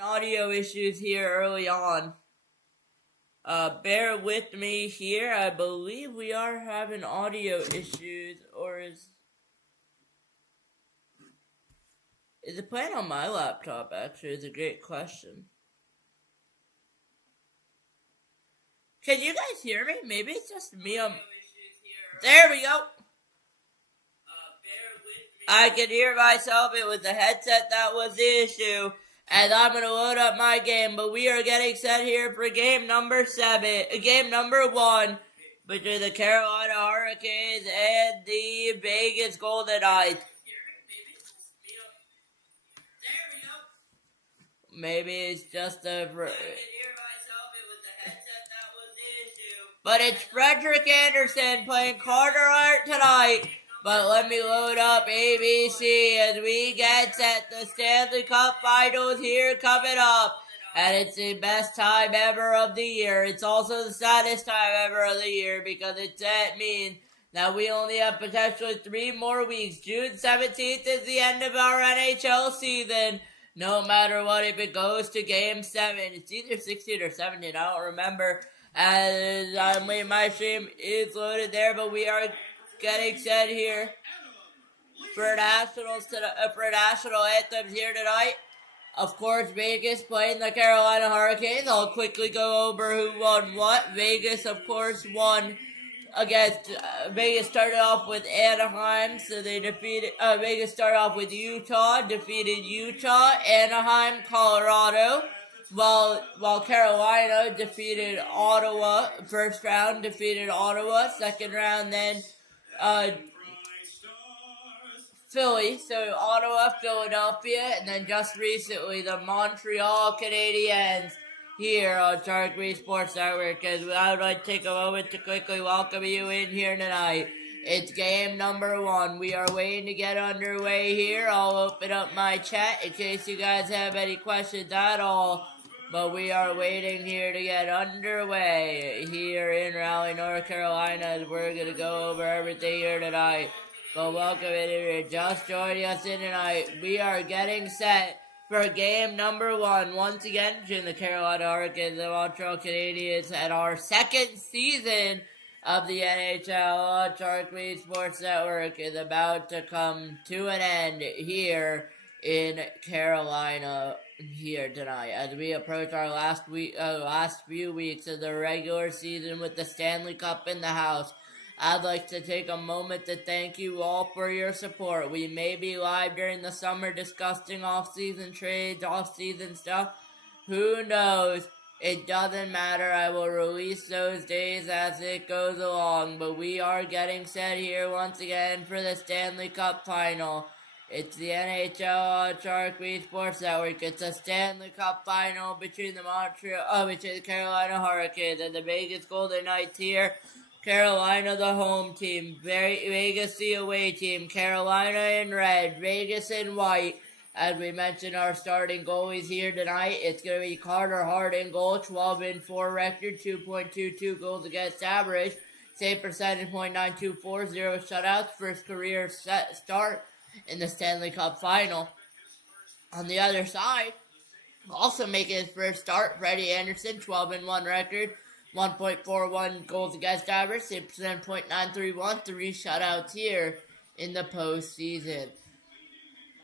Audio issues here early on. Bear with me here. I believe we are having audio issues, or is it playing on my laptop? Actually, is a great question. Can you guys hear me? Maybe it's just me. There we go. I can hear myself. It was the headset that was the issue. And I'm going to load up my game. But we are getting set here for game number 1 between the Carolina Hurricanes and the Vegas Golden Knights. Maybe it's just a... But it's Frederick Anderson playing Carter Hart tonight. But let me load up ABC as we get set. The Stanley Cup Finals here coming up. And it's the best time ever of the year. It's also the saddest time ever of the year because that means that we only have potentially 3 more weeks. June 17th is the end of our NHL season. No matter what, if it goes to Game 7, it's either 16 or 17, I don't remember. As my stream is loaded there, but we are getting set here for national anthems here tonight. Of course, Vegas playing the Carolina Hurricanes. I'll quickly go over who won what. Vegas, of course, won against Vegas started off with Anaheim, so they defeated Vegas started off with Utah, defeated Utah, Anaheim, Colorado. While Carolina defeated Ottawa, first round defeated Ottawa, second round then Philly, so Ottawa, Philadelphia, and then just recently the Montreal Canadiens here on Sharik Sports Network. And I would like to take a moment to quickly welcome you in here tonight. It's game number 1. We are waiting to get underway here. I'll open up my chat in case you guys have any questions at all. But we are waiting here to get underway here in Raleigh, North Carolina. We're going to go over everything here tonight. But welcome in here. Just joining us in tonight. We are getting set for game number 1. Once again, between the Carolina Hurricanes and the Montreal Canadiens and our second season of the NHL on Sharik Sports Network is about to come to an end here in Carolina here tonight as we approach our last few weeks of the regular season with the Stanley Cup in the house. I'd like to take a moment to thank you all for your support. We may be live during the summer discussing off-season trades, off-season stuff. Who knows? It doesn't matter. I will release those days as it goes along. But we are getting set here once again for the Stanley Cup Final. It's the NHL on Sharik Sports Network. It's a Stanley Cup Final between the Carolina Hurricanes and the Vegas Golden Knights here. Carolina, the home team. Vegas, the away team. Carolina in red. Vegas in white. As we mentioned, our starting goalies here tonight. It's going to be Carter Hart in goal. 12-4 record. 2.22 goals against average. Save percentage .924. 0 shutouts. First career start in the Stanley Cup Final. On the other side, also making his first start, Freddie Anderson, 12-1 record, 1.41 goals against average, 6% .931, 3 shutouts here in the postseason.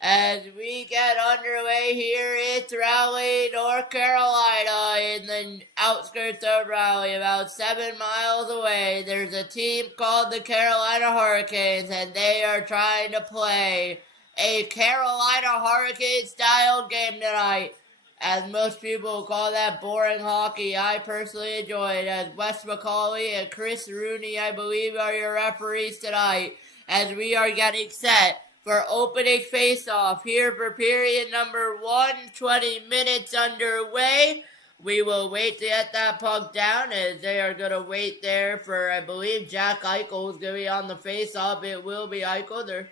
As we get underway here, it's Raleigh, North Carolina, in the outskirts of Raleigh, about 7 miles away. There's a team called the Carolina Hurricanes, and they are trying to play a Carolina Hurricane-style game tonight. As most people call that boring hockey, I personally enjoy it. As Wes McCauley and Chris Rooney, I believe, are your referees tonight. As we are getting set for opening face-off here for period number 1, 20 minutes underway. We will wait to get that puck down as they are going to wait there for, I believe, Jack Eichel is going to be on the face-off. It will be Eichel there.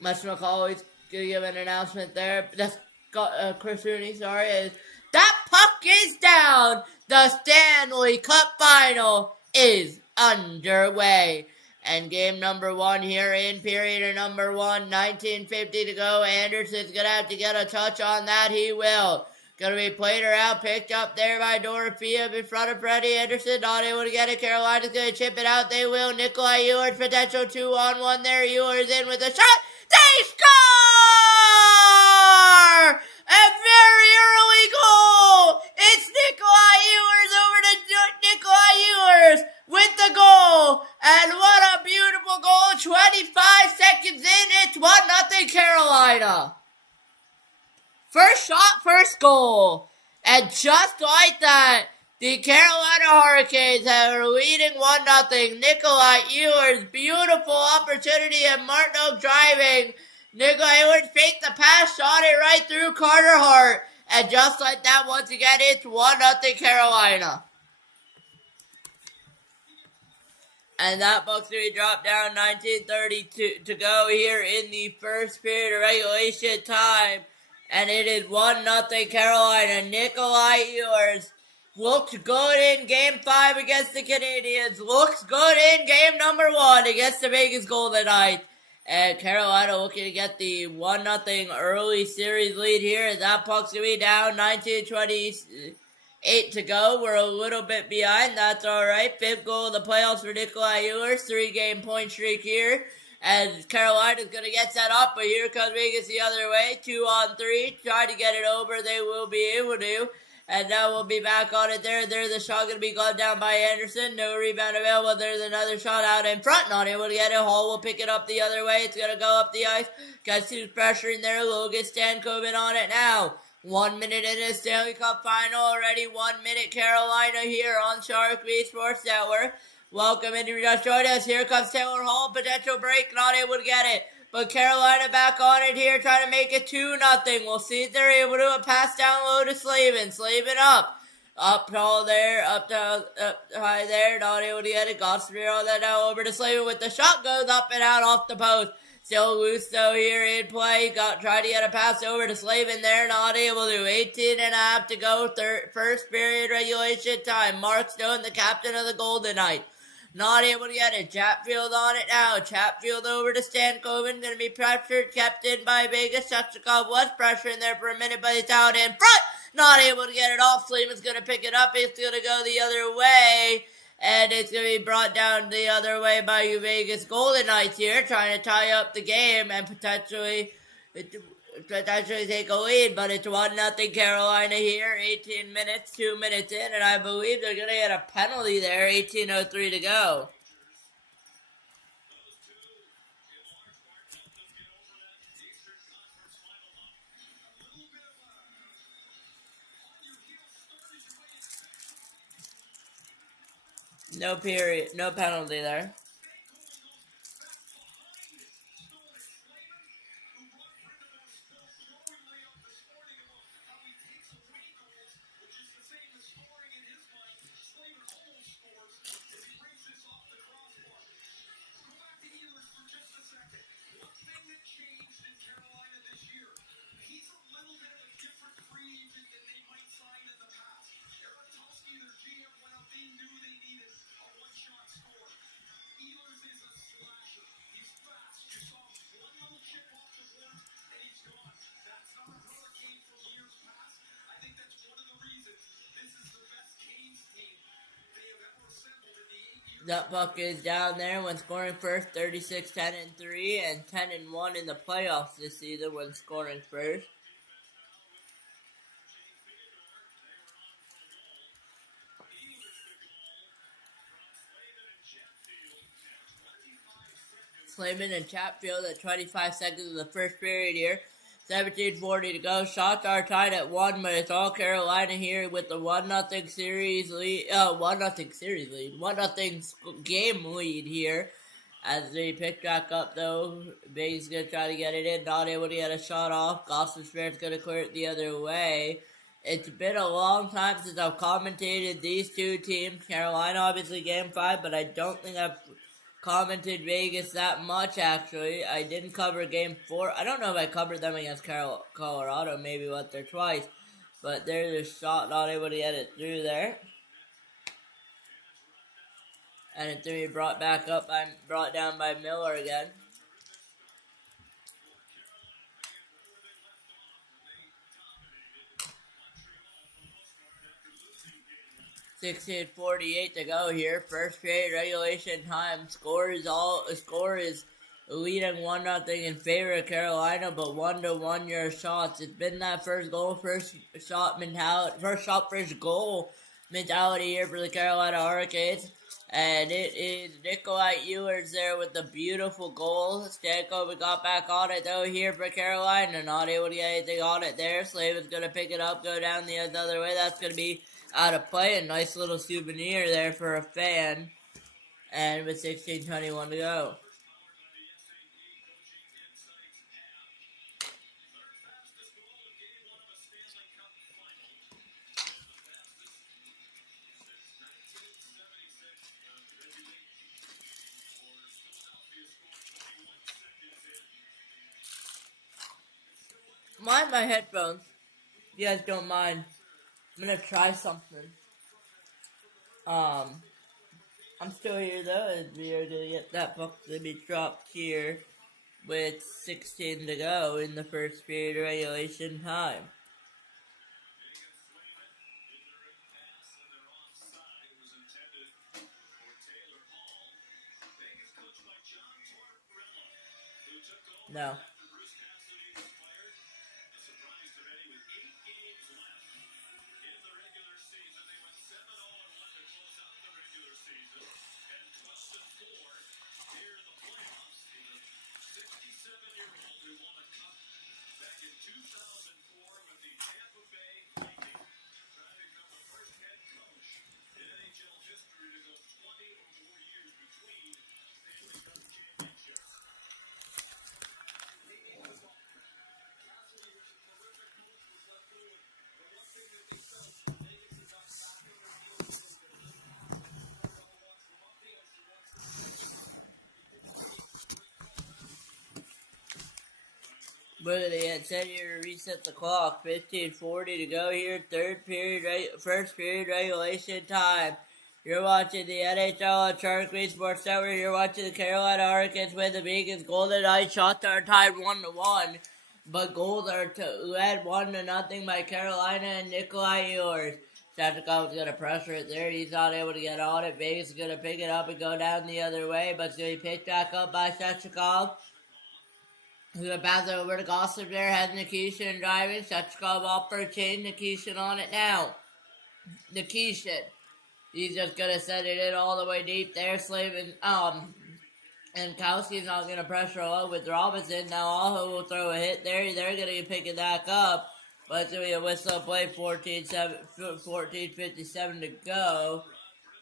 Wes McCauley's going to give an announcement there. That's Chris Rooney, sorry. That puck is down. The Stanley Cup Final is underway. And game number one here in period number one, 19:50 to go. Anderson's going to have to get a touch on that. He will. Going to be played around, picked up there by Dorothea in front of Freddie Anderson. Not able to get it. Carolina's going to chip it out. They will. Nikolai Ewers, potential 2-on-1 there. Ewers in with a shot. They score! A very early goal! It's Nikolai Ewers over to Nikolai Ewers with the goal. And what a beautiful goal. 25 seconds in, it's 1-0 Carolina. First shot, first goal. And just like that, the Carolina Hurricanes are leading 1-0. Nikolai Ewers, beautiful opportunity, and Martino driving. Nikolai Ewers faked the pass, shot it right through Carter Hart. And just like that, once again, it's 1-0 Carolina. And that puck's going to be dropped down, 19:30 to go here in the first period of regulation time. And it is 1-0 Carolina. Nikolai Ewers looked good in Game 5 against the Canadiens. Looks good in Game number 1 against the Vegas Golden Knights. And Carolina looking to get the 1-0 early series lead here. And that puck's going to be down, 19:28 to go. We're a little bit behind. That's all right. Fifth goal of the playoffs for Nikolai Ewers. 3-game point streak here. And Carolina's going to get set up, but here comes Vegas the other way. 2-on-3, try to get it over. They will be able to. And now we'll be back on it there. There's the shot going to be gloved down by Anderson. No rebound available. There's another shot out in front. Not able to get it. Hall will pick it up the other way. It's going to go up the ice. Guys who's pressuring there. Logan Stankoven on it now. 1 minute in the Stanley Cup final already. 1 minute Carolina here on Sharik Sports Network. Welcome into just join us. Here comes Taylor Hall. Potential break. Not able to get it. But Carolina back on it here. Trying to make it 2-0. We'll see if they're able to pass down low to Slavin. Slavin up. Up tall there. Up high there. Not able to get it. Gosper on that now over to Slavin with the shot. Goes up and out off the post. Still loose though here in play. Tried to get a pass over to Slavin there. Not able to. 18.5 to go. First period regulation time. Mark Stone, the captain of the Golden Knights. Not able to get it. Chatfield on it now. Chatfield over to Stankoven. Going to be pressured. Kept in by Vegas. Shachikov was pressuring there for a minute, but it's out in front. Not able to get it off. Sleeman's going to pick it up. It's going to go the other way. And it's going to be brought down the other way by you Vegas Golden Knights here. Trying to tie up the game and potentially take a lead, but it's 1-0 Carolina here. 18 minutes, 2 minutes in, and I believe they're going to get a penalty there. 18:03 to go. No period, no penalty there. That puck is down there when scoring first, 36-10-3, and 10-1 in the playoffs this season when scoring first. Slavin and Chatfield at 25 seconds of the first period here. 17:40 to go. Shots are tied at 1, but it's all Carolina here with the 1-0 series lead. 1-0 series lead. 1-0 game lead here. As they pick back up though, Vegas gonna try to get it in. Not able to get a shot off. Gossip Spirit's gonna clear it the other way. It's been a long time since I've commentated these two teams. Carolina obviously game 5, but I don't think I've commented Vegas that much, actually. I didn't cover Game 4. I don't know if I covered them against Colorado, maybe once or twice. But there's a shot, not able to get it through there. And it's going to be brought down by Miller again. 16:48 to go here. First period regulation time. Score is leading 1-0 in favor of Carolina, but 1-1 your shots. It's been that first shot mentality, first goal mentality here for the Carolina Hurricanes. And it is Nikolai Ehlers there with the beautiful goal. Stankovic got back on it though here for Carolina. Not able to get anything on it there. Slavin's going to pick it up, go down the other way. That's going to be out of play. A nice little souvenir there for a fan. And with 16:21 to go. Mind my headphones. If you guys don't mind, I'm gonna try something. I'm still here though, and we are gonna get that puck to be dropped here with 16 to go in the first period regulation time. No. But they had said here to reset the clock. 15:40 to go here. First period regulation time. You're watching the NHL on Sharik Sports Network. You're watching the Carolina Hurricanes win the Vegas Golden Knights. Shots are tied 1-1, but goals are led 1-0 by Carolina and Nikolai Ehlers. Shachikov's gonna pressure it there. He's not able to get on it. Vegas is gonna pick it up and go down the other way, but it's gonna be picked back up by Shachikov. He's gonna pass it over to Gossip there. Has Nikishin driving. Shachikov off for a change. Nikishin on it now. Nikishin. He's just gonna set it in all the way deep there. Slavin, and Kowski's not gonna pressure all with Robinson. Now Aho will throw a hit there. They're gonna be picking that up. But it's gonna be a whistle play. 14:57 to go.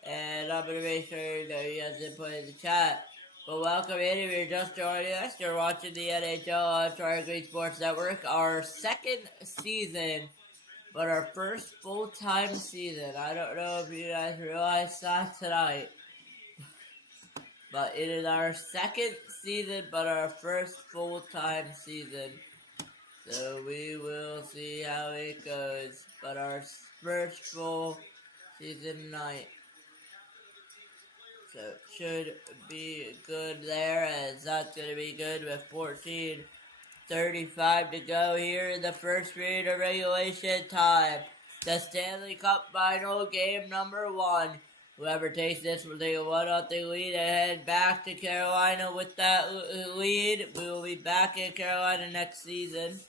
And I'm gonna make sure that you guys didn't put in the chat. But welcome in if you're just joining us. You're watching the NHL on Sharik Sports Network. Our second season, but our first full-time season. I don't know if you guys realize that tonight. But it is our second season, but our first full-time season. So we will see how it goes. But our first full season night. So it should be good there, as that's going to be good with 14:35 to go here in the first period of regulation time. The Stanley Cup Final, game number 1. Whoever takes this will take a 1-0 lead and head back to Carolina with that lead. We will be back in Carolina next season.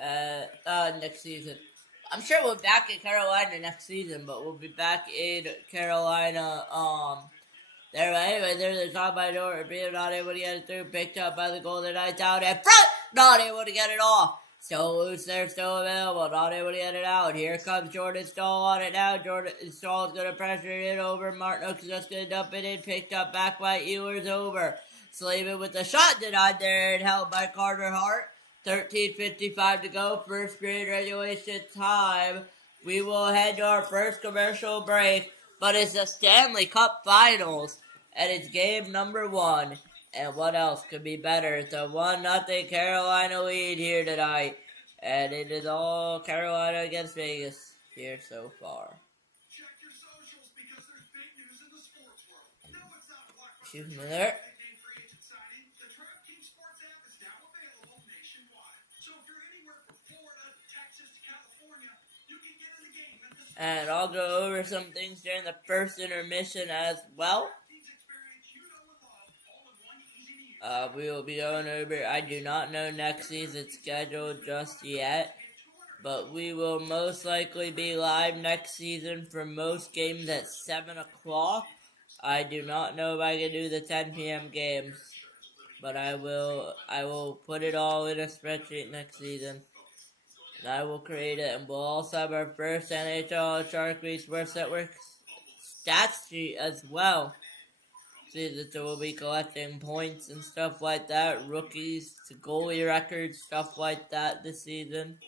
Next season. I'm sure we'll be back in Carolina next season, but we'll be back in Carolina, there, anyway, there's a shot by Jordan Beam, not able to get it through, picked up by the Golden Knights out in front, not able to get it off. Still loose there, still available, not able to get it out. Here comes Jordan Staal on it now. Jordan Staal is going to pressure it over. Martinook's just going to dump it in, picked up back by Ehlers over. Slavin with the shot denied there and held by Carter Hart. 13:55 to go, first period regulation time. We will head to our first commercial break. But it's the Stanley Cup Finals, and it's game number 1. And what else could be better? It's a 1-0 Carolina lead here tonight. And it is all Carolina against Vegas here so far. Excuse me there. And I'll go over some things during the first intermission as well. We will be going over, I do not know next season's schedule just yet, but we will most likely be live next season for most games at 7 o'clock. I do not know if I can do the 10 p.m. games, but I will put it all in a spreadsheet next season. And I will create it, and we'll also have our first NHL Sharik Sports Network stats sheet as well. So we'll be collecting points and stuff like that, rookies to goalie records, stuff like that this season.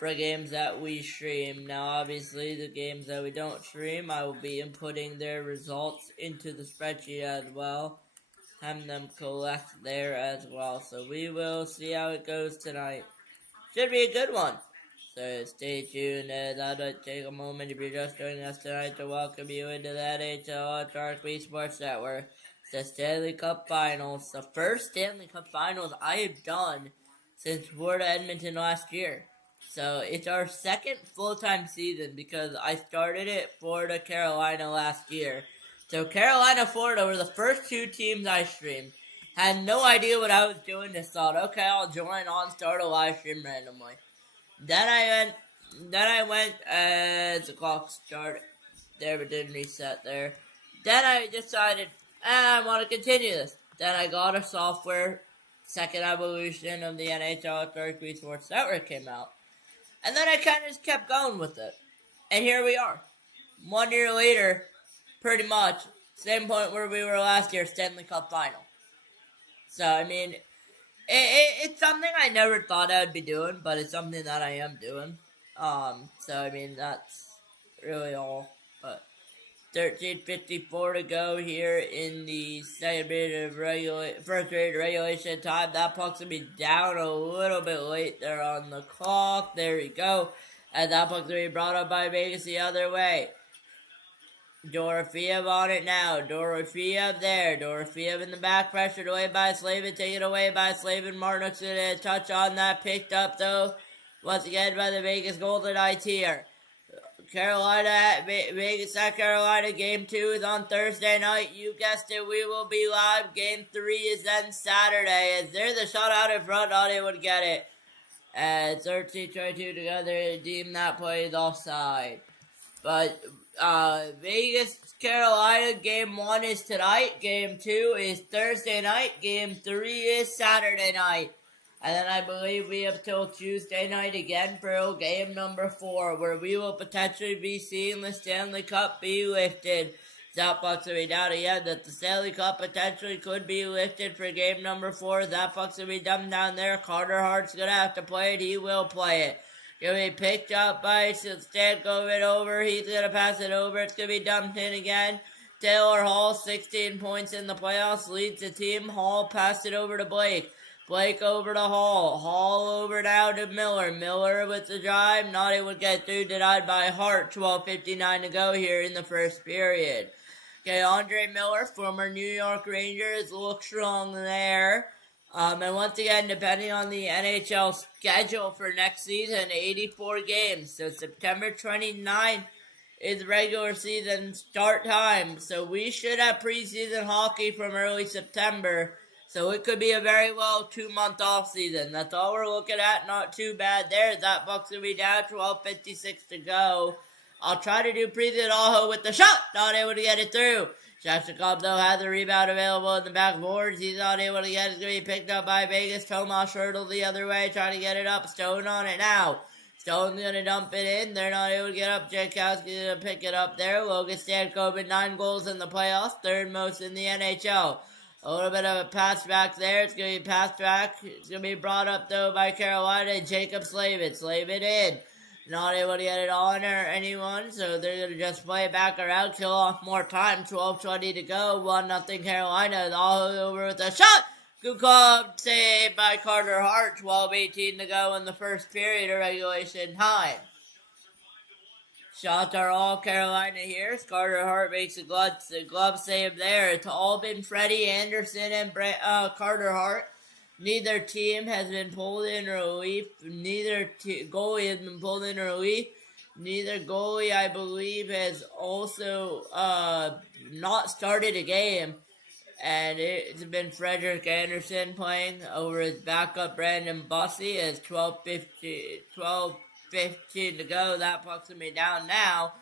For games that we stream. Now, obviously, the games that we don't stream, I will be inputting their results into the spreadsheet as well, having them collect there as well. So we will see how it goes tonight. Should be a good one. So stay tuned, as I'd like to take a moment, if you're just joining us tonight, to welcome you into the NHL Sharik Sports Network. The Stanley Cup Finals, the first Stanley Cup Finals I have done since Florida Edmonton last year. So it's our second full-time season because I started it Florida Carolina last year. So Carolina, Florida were the first two teams I streamed. Had no idea what I was doing. Just thought, okay, I'll join on, start a live stream randomly. Then I went as the clock started. There, it didn't reset there. Then I decided, I want to continue this. Then I got a software. Second evolution of the NHL Sharik Sports Network came out. And then I kind of just kept going with it. And here we are. 1 year later, pretty much, same point where we were last year, Stanley Cup Final. So, I mean, it's something I never thought I would be doing, but it's something that I am doing. So, I mean, that's really all. But 13:54 to go here in the second period of first period regulation time. That puck's gonna be down a little bit late there on the clock. There we go. And that puck's gonna be brought up by Vegas the other way. Dorofeev on it now. Dorofeev there. Dorofeev in the back, pressured away by Slavin, taken away by Slavin. Marnock's gonna touch on that, picked up though once again by the Vegas Golden Knights here. Carolina, Vegas, South Carolina, Game 2 is on Thursday night. You guessed it, we will be live. Game 3 is then Saturday. As there's a shot out in front, not able to get it. And 13-22 together, deem that play is offside. But Vegas, Carolina, Game 1 is tonight. Game 2 is Thursday night. Game 3 is Saturday night. And then I believe we have till Tuesday night again for game number 4, where we will potentially be seeing the Stanley Cup be lifted. That puck's gonna be down again, that the Stanley Cup potentially could be lifted for game number 4. That puck's gonna be dumped down there. Carter Hart's gonna have to play it. He will play it. Gonna be picked up by Stankovic over. He's gonna pass it over. It's gonna be dumped in again. Taylor Hall, 16 points in the playoffs, leads the team. Hall passed it over to Blake. Blake over to Hall. Hall over now to Miller. Miller with the drive. Not able to get through. Denied by Hart. 12:59 to go here in the first period. Okay, Andre Miller, former New York Rangers, looks strong there. And once again, depending on the NHL schedule for next season, 84 games. So September 29th is regular season start time. So we should have preseason hockey from early September. So it could be a very well 2-month off season. That's all we're looking at. Not too bad there. That buck's going to be down. 12:56 to go. I'll try to do Preezy Aho with the shot. Not able to get it through. Shashikov, though, has the rebound available in the backboards. He's not able to get it. It's going to be picked up by Vegas. Tomas Hurdle the other way, trying to get it up. Stone on it now. Stone's going to dump it in. They're not able to get up. Jankowski's going to pick it up there. Logan Stankovic, 9 goals in the playoffs. Third most in the NHL. A little bit of a pass back there. It's going to be passed back. It's going to be brought up, though, by Carolina. Jacob Slavin. Slavin in. Not able to get it on or anyone, so they're going to just play it back around, kill off more time. 12:20 to go. 1-0 Carolina. All over with a shot. Good call. Saved by Carter Hart. 12:18 to go in the first period of regulation time. Shots are all Carolina here. Carter Hart makes a glove save there. It's all been Freddie Anderson and Carter Hart. Neither team has been pulled in relief. Neither goalie has been pulled in relief. Neither goalie, I believe, has also not started a game. And it's been Frederick Anderson playing over his backup Brandon Bussey as 12:15 to go. That puck's going to be down now.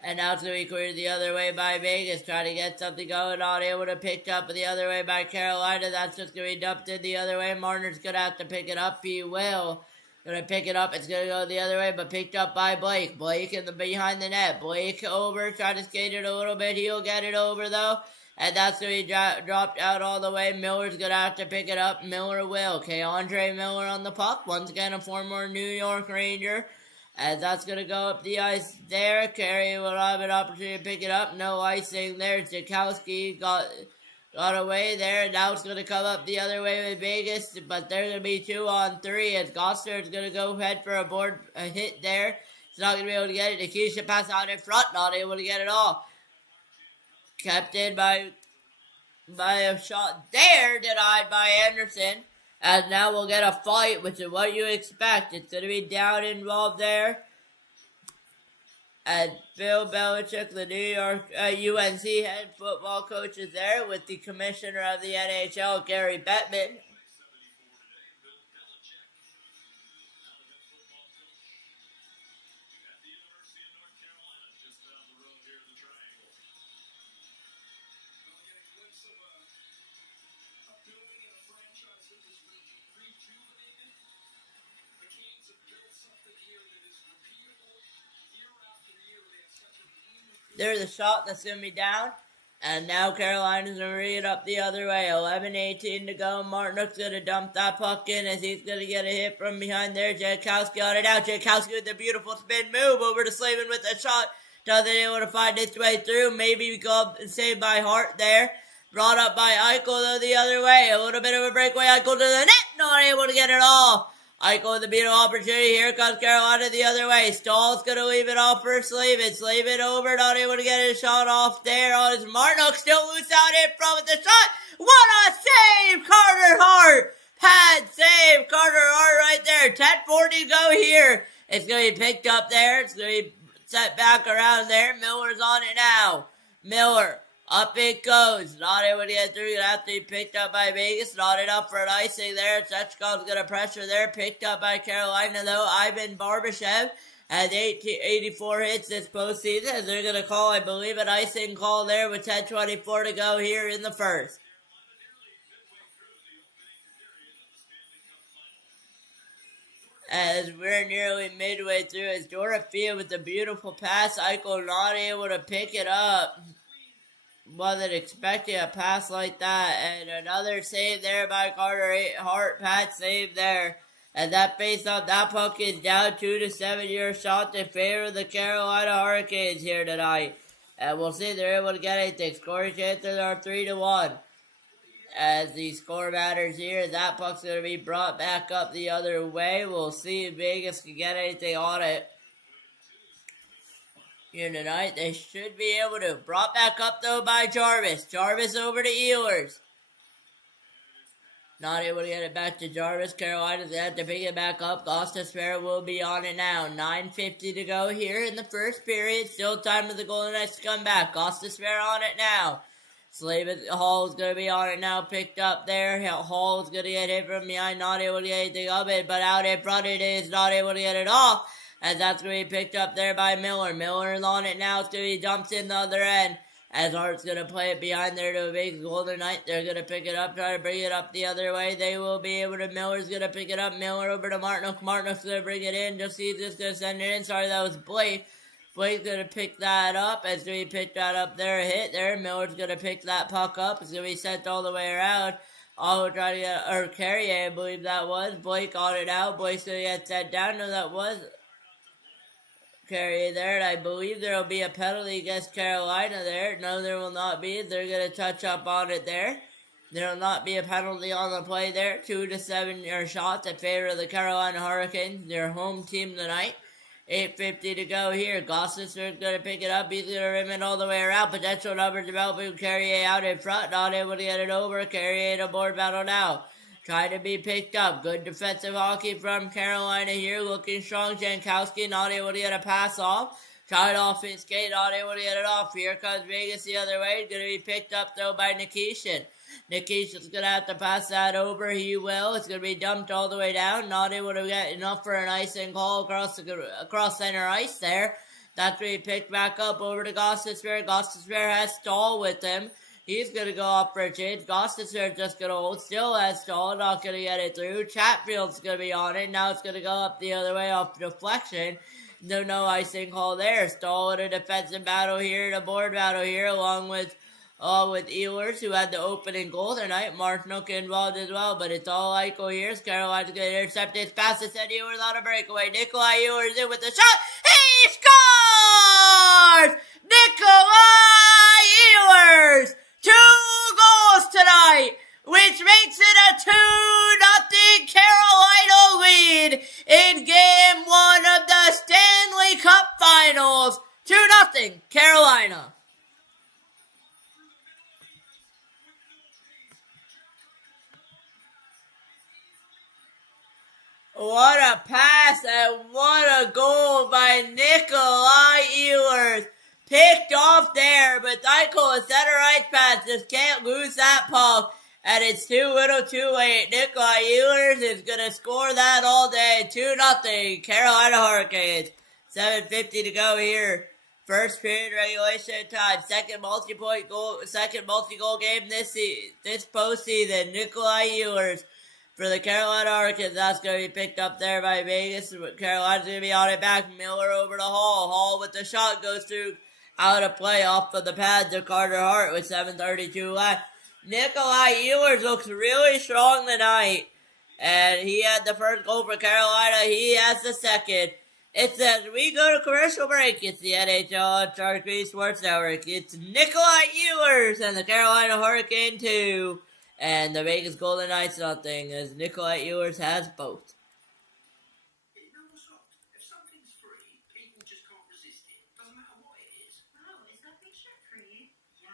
And now it's going to be cleared the other way by Vegas. Trying to get something going. Not able to pick up the other way by Carolina. That's just going to be dumped in the other way. Marner's going to have to pick it up. He will. Going to pick it up. It's going to go the other way, but picked up by Blake. Blake in the behind the net. Blake over. Trying to skate it a little bit. He'll get it over, though. And that's going to be dropped out all the way. Miller's going to have to pick it up. Miller will. Okay, Andre Miller on the puck. Once again, a former New York Ranger. And that's going to go up the ice there. Carey will have an opportunity to pick it up. No icing there. Jakowski got away there. Now it's going to come up the other way with Vegas. But there's going to be 2-on-3. As Gosser is going to go head for a hit there. He's not going to be able to get it. Nikisha pass out in front. Not able to get it all. Kept in by a shot there, denied by Anderson. And now we'll get a fight, which is what you expect. It's going to be down involved there. And Bill Belichick, the New York UNC head football coach, is there with the commissioner of the NHL, Gary Bettman. There's a shot that's going to be down. And now Carolina's going to read it up the other way. 11:18 to go. Martinook's going to dump that puck in as he's going to get a hit from behind there. Jakowski on it out. Jakowski with a beautiful spin move over to Slavin with a shot. Doesn't able to find its way through. Maybe glove saved by Hart there. Brought up by Eichel though the other way. A little bit of a breakaway. Eichel to the net. Not able to get it all. Eichel with a beautiful opportunity. Here comes Carolina the other way. Stahl's going to leave it off for Slavin. Slavin over. Not able to get his shot off there on his Martinook. Still loose out in front with the shot. What a save! Carter Hart. Pad save. Carter Hart right there. 10:40 to go here. It's going to be picked up there. It's going to be set back around there. Miller's on it now. Miller. Up it goes. Not able to get through. Going to have to be picked up by Vegas. Not enough for an icing there. Chechkov's going to pressure there. Picked up by Carolina, though. Ivan Barbashev has 84 hits this postseason. They're going to call, I believe, an icing call there with 10:24 to go here in the first. As we're nearly midway through, as Jordan Field with a beautiful pass. Eichel not able to pick it up. Wasn't expecting a pass like that. And another save there by Carter Hart. Pat save there. And that face-off, that puck is down 2-7 year shot in favor of the Carolina Hurricanes here tonight. And we'll see if they're able to get anything. Scoring chances are 3-1. As the score matters here, that puck's going to be brought back up the other way. We'll see if Vegas can get anything on it here tonight. They should be able to. Brought back up, though, by Jarvis. Jarvis over to Ehlers. Not able to get it back to Jarvis. Carolina's going to have to pick it back up. Gostisbehere will be on it now. 9:50 to go here in the first period. Still time for the Golden Knights to come back. Gostisbehere on it now. Hall's going to be on it now. Picked up there. Hall's going to get hit from behind. Not able to get anything of it. But out in front it is. Not able to get it off. As that's going to be picked up there by Miller. Miller's on it now. It's going to be dumped in the other end. As Hart's going to play it behind there to a big Golden Knight. They're going to pick it up. Try to bring it up the other way. They will be able to. Miller's going to pick it up. Miller over to Martinook. Martinook's going to bring it in. Just see just going to send it in. Sorry, that was Blake. Blake's going to pick that up. It's going to be picked that up there. Hit there. Miller's going to pick that puck up. It's going to be sent all the way around. All trying to get, or Carrier, I believe that was. Blake on it out. Blake's going to get sent down. No, that was Carrier there. And I believe there will be a penalty against Carolina there. No, there will not be. They're going to touch up on it there. There will not be a penalty on the play there. 2-7 yard shots in favor of the Carolina Hurricanes, their home team tonight. 8:50 to go here. Gostisberg's going to pick it up. He's going to rim it all the way around. Potential number developing. Carrier out in front. Not able to get it over. Carrier in a board battle now. Trying to be picked up. Good defensive hockey from Carolina here. Looking strong. Jankowski not able to get a pass off. Tried off his skate. Not able to get it off. Here comes Vegas the other way. Going to be picked up though by Nikishin. Nikishin's going to have to pass that over. He will. It's going to be dumped all the way down. Not able to get enough for an icing call across center ice there. That's where he picked back up over to Gostisberg. Gostisberg has Stahl with him. He's going to go off for a change. Gostisberg just going to hold. Still has Stahl. Not going to get it through. Chatfield's going to be on it. Now it's going to go up the other way off deflection. No icing call there. Stahl in a defensive battle here. A board battle here along with Ehlers, who had the opening goal tonight. Marshnook involved as well, but it's all Eichel here. Carolina's going to intercept his pass. It said Ehlers on a breakaway. Nikolai Ehlers in with the shot. He scores! Nikolai Ehlers! 2 goals tonight, which makes it a 2-0 Carolina lead in Game 1 of the Stanley Cup Finals. 2-0 Carolina. What a pass and what a goal by Nikolai Ehlers. Picked off there, but Eichel, a center ice pass, just can't lose that puck. And it's too little too late. Nikolai Ehlers is going to score that all day. 2-0 Carolina Hurricanes. 7:50 to go here. First period regulation time. Second multi-goal game this postseason. Nikolai Ehlers for the Carolina Hurricanes. That's going to be picked up there by Vegas. Carolina's going to be on it back. Miller over to Hall. Hall with the shot goes through out of play off of the pads of Carter Hart with 7:32 left. Nikolai Ehlers looks really strong tonight. And he had the first goal for Carolina. He has the second. It says we go to commercial break. It's the NHL on Sharik Sports Network. It's Nikolai Ehlers and the Carolina Hurricane 2. And the Vegas Golden Knights nothing, as Nikolai Ehlers has both. If something's free, people just can't resist it. Doesn't matter what it is. Oh, is that picture free? Yeah,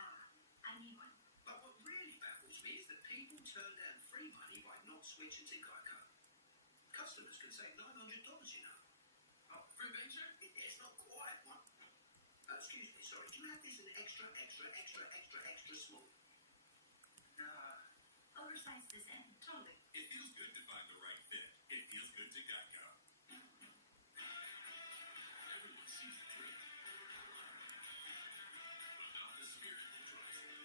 I need one. But what really baffles me is that people turn down free money by not switching to Geico. Customers can save $900, you know. Oh, free picture? It's not quite one. Excuse me, sorry. Do you have this in extra small? Oversized this in, totally. It feels good to find the right fit. It feels good to Geico. Everyone sees a dream, but not the spirit that drives it.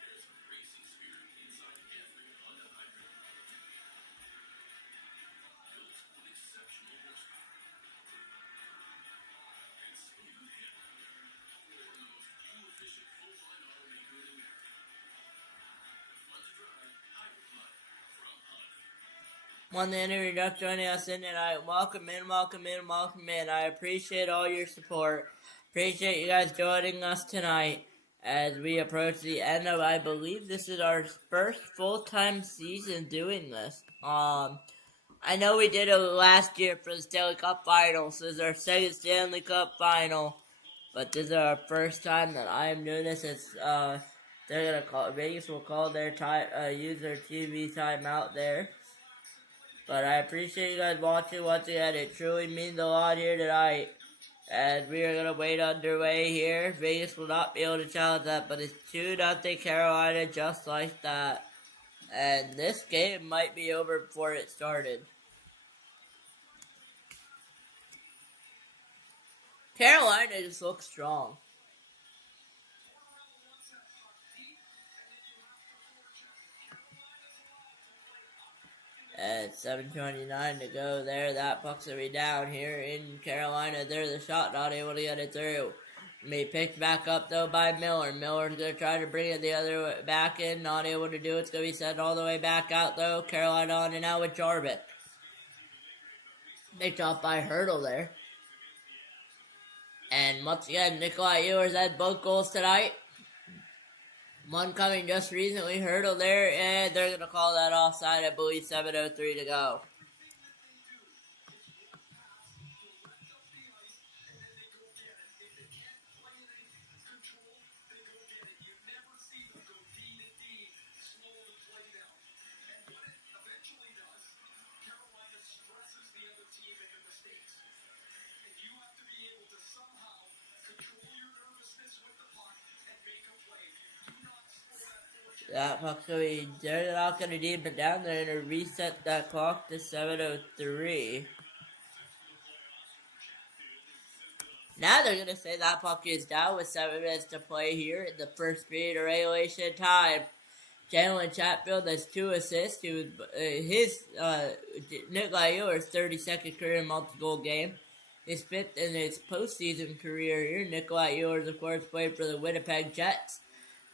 There's a racing spirit inside every Honda Hybrid. Built with exceptional horsepower and smooth handling. For the most fuel-efficient full-line automaker in America. One interview just joining us in tonight. Welcome in. I appreciate all your support. Appreciate you guys joining us tonight as we approach the end of, I believe this is our first full-time season doing this. I know we did it last year for the Stanley Cup Finals. This is our second Stanley Cup Final, but this is our first time that I am doing this. It's they're gonna call Vegas will call their time use their TV timeout there. But I appreciate you guys watching once again. It truly means a lot here tonight. And we are gonna wait underway here. Vegas will not be able to challenge that, but it's 2-0 Carolina just like that. And this game might be over before it started. Carolina just looks strong. At 7:29 to go there. That puck's going to be down here in Carolina. There's the shot, not able to get it through. Be picked back up, though, by Miller. Miller's going to try to bring it the other way back in. Not able to do it. It's going to be sent all the way back out, though. Carolina on and out with Jarvik. Picked off by Hurdle there. And once again, Nikolai Ehlers had both goals tonight. One coming just recently, Hurdle there, and they're going to call that offside, I believe, 7:03 to go. That puck's they're not gonna deep it down. They're gonna reset that clock to 7:03. Now they're gonna say that puck is down with 7 minutes to play here in the first period of regulation time. Jalen Chatfield has 2 assists. Nikolai Ehlers' 32nd career multi-goal game. His 5th in his postseason career here. Nikolai Ehlers, of course, played for the Winnipeg Jets.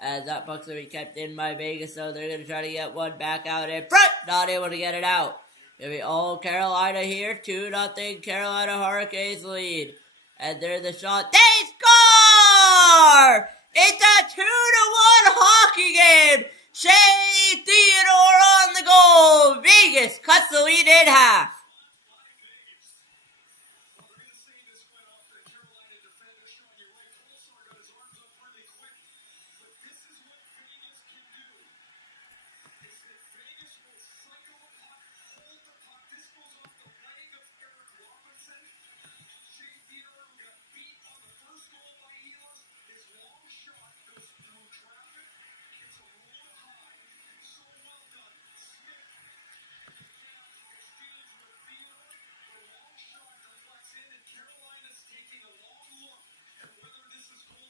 That puck's going to be kept in by Vegas, so they're going to try to get one back out in front. Not able to get it out. Going to be all Carolina here. 2-0 Carolina Hurricanes lead. And there's the shot. They score! It's a 2-1 hockey game. Shea Theodore on the goal. Vegas cuts the lead in half.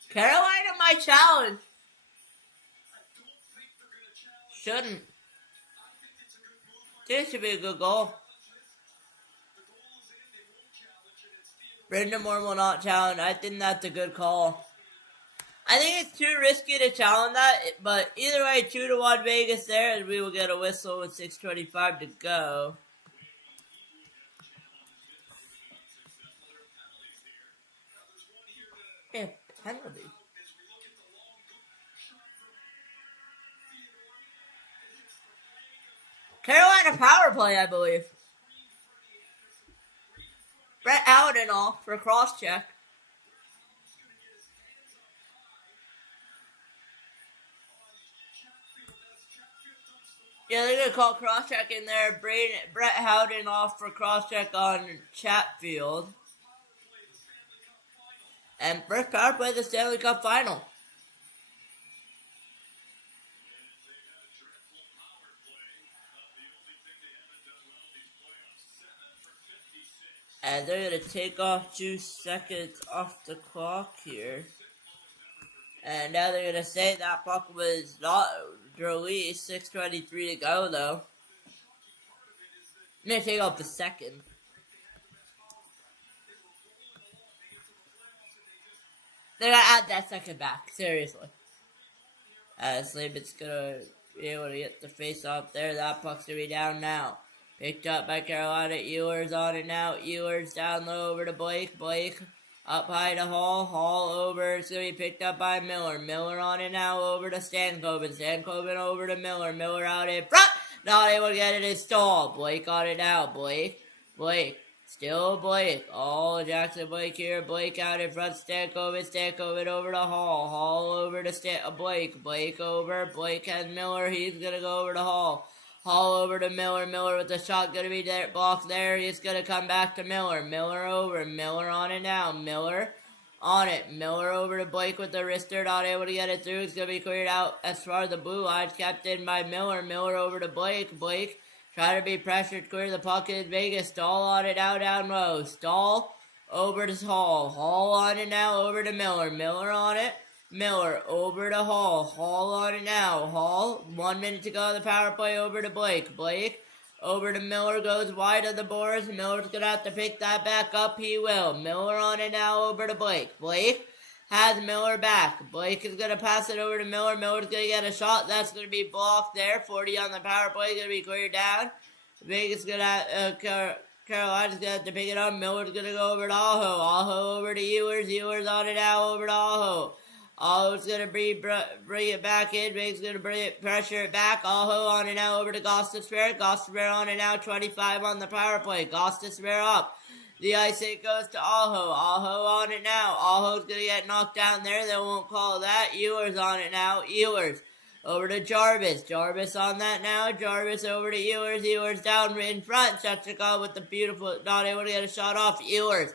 Carolina might challenge. Shouldn't. This should be a good goal. Brendan Moore will not challenge. I think that's a good call. I think it's too risky to challenge that, but either way, 2-1 Vegas there, and we will get a whistle with 6:25 to go. Yeah, penalty. Carolina power play, I believe. Brett Howden off for cross check. Yeah, they're going to call cross check in there. Brett Howden off for cross check on Chatfield. And first power play the Stanley Cup final. And they're going to take off 2 seconds off the clock here. And now they're going to say that puck was not released. 6:23 to go, though. I'm going to take off the second. They're going to add that second back. Seriously. Slavit's going to be able to get the face off there. That puck's going to be down now. Picked up by Carolina. Ehlers on it now. Ehlers down low over to Blake. Blake up high to Hall. Hall over. It's going to be picked up by Miller. Miller on it now over to Stankoven. Stankoven over to Miller. Miller out in front. Not able to get it in stall. Blake on it now. Blake. Still Blake. Oh, Jackson Blake here. Blake out in front. Stankoven. Stankoven over to Hall. Hall over to Blake. Blake over. Blake has Miller. He's going to go over to Hall. Hall over to Miller. Miller with the shot going to be there, blocked there. He's going to come back to Miller. Miller over. Miller on it now. Miller on it. Miller over to Blake with the wrister. Not able to get it through. It's going to be cleared out as far as the blue line. Kept in by Miller. Miller over to Blake. Blake trying to be pressured. Clear the puck in Vegas. Stahl on it now down low. Stahl over to Hall. Hall on it now over to Miller. Miller on it. Miller over to Hall. Hall on it now. Hall, 1 minute to go. The power play over to Blake. Blake over to Miller, goes wide of the boards. Miller's going to have to pick that back up. He will. Miller on it now over to Blake. Blake has Miller back. Blake is going to pass it over to Miller. Miller's going to get a shot. That's going to be blocked there. 40 on the power play. Going to be cleared down. Vegas going to Carolina's going to have to pick it up. Miller's going to go over to Aho. Aho over to Ehlers. Ehlers on it now over to Aho. Aho's going to bring it back in. Big's going to pressure it back. Aho on it now over to Gostisbehere. Gostisbehere on it now. 25 on the power play. Gostisbehere up. The ice it goes to Aho. Aho on it now. Aho's going to get knocked down there. They won't call that. Ehlers on it now. Ehlers over to Jarvis. Jarvis on that now. Jarvis over to Ehlers. Ehlers down in front. Shotchikov with the beautiful, not able to get a shot off. Ehlers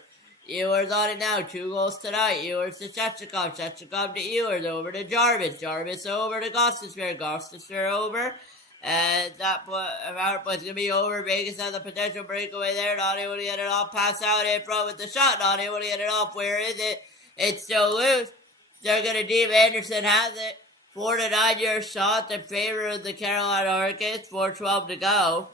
Ehlers on it now. 2 goals tonight. Ehlers to Shechikov. Shechikov to Ehlers. Over to Jarvis. Jarvis over to Gostisbehere. Gostisbehere over. And that power play's going to be over. Vegas has a potential breakaway there. Not able to get it off. Pass out in front with the shot. Not able to get it off. Where is it? It's still loose. They're going to Dave Anderson has it. 4 to 9 yard shot in favor of the Carolina Hurricanes. 4:12 to go.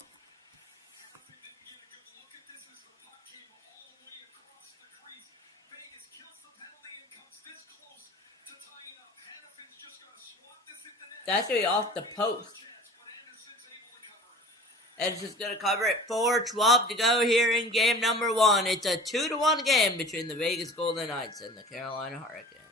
That's going to be off the post. And it's just going to cover it. 4:12 to go here in game number 1. It's a 2-1 game between the Vegas Golden Knights and the Carolina Hurricanes.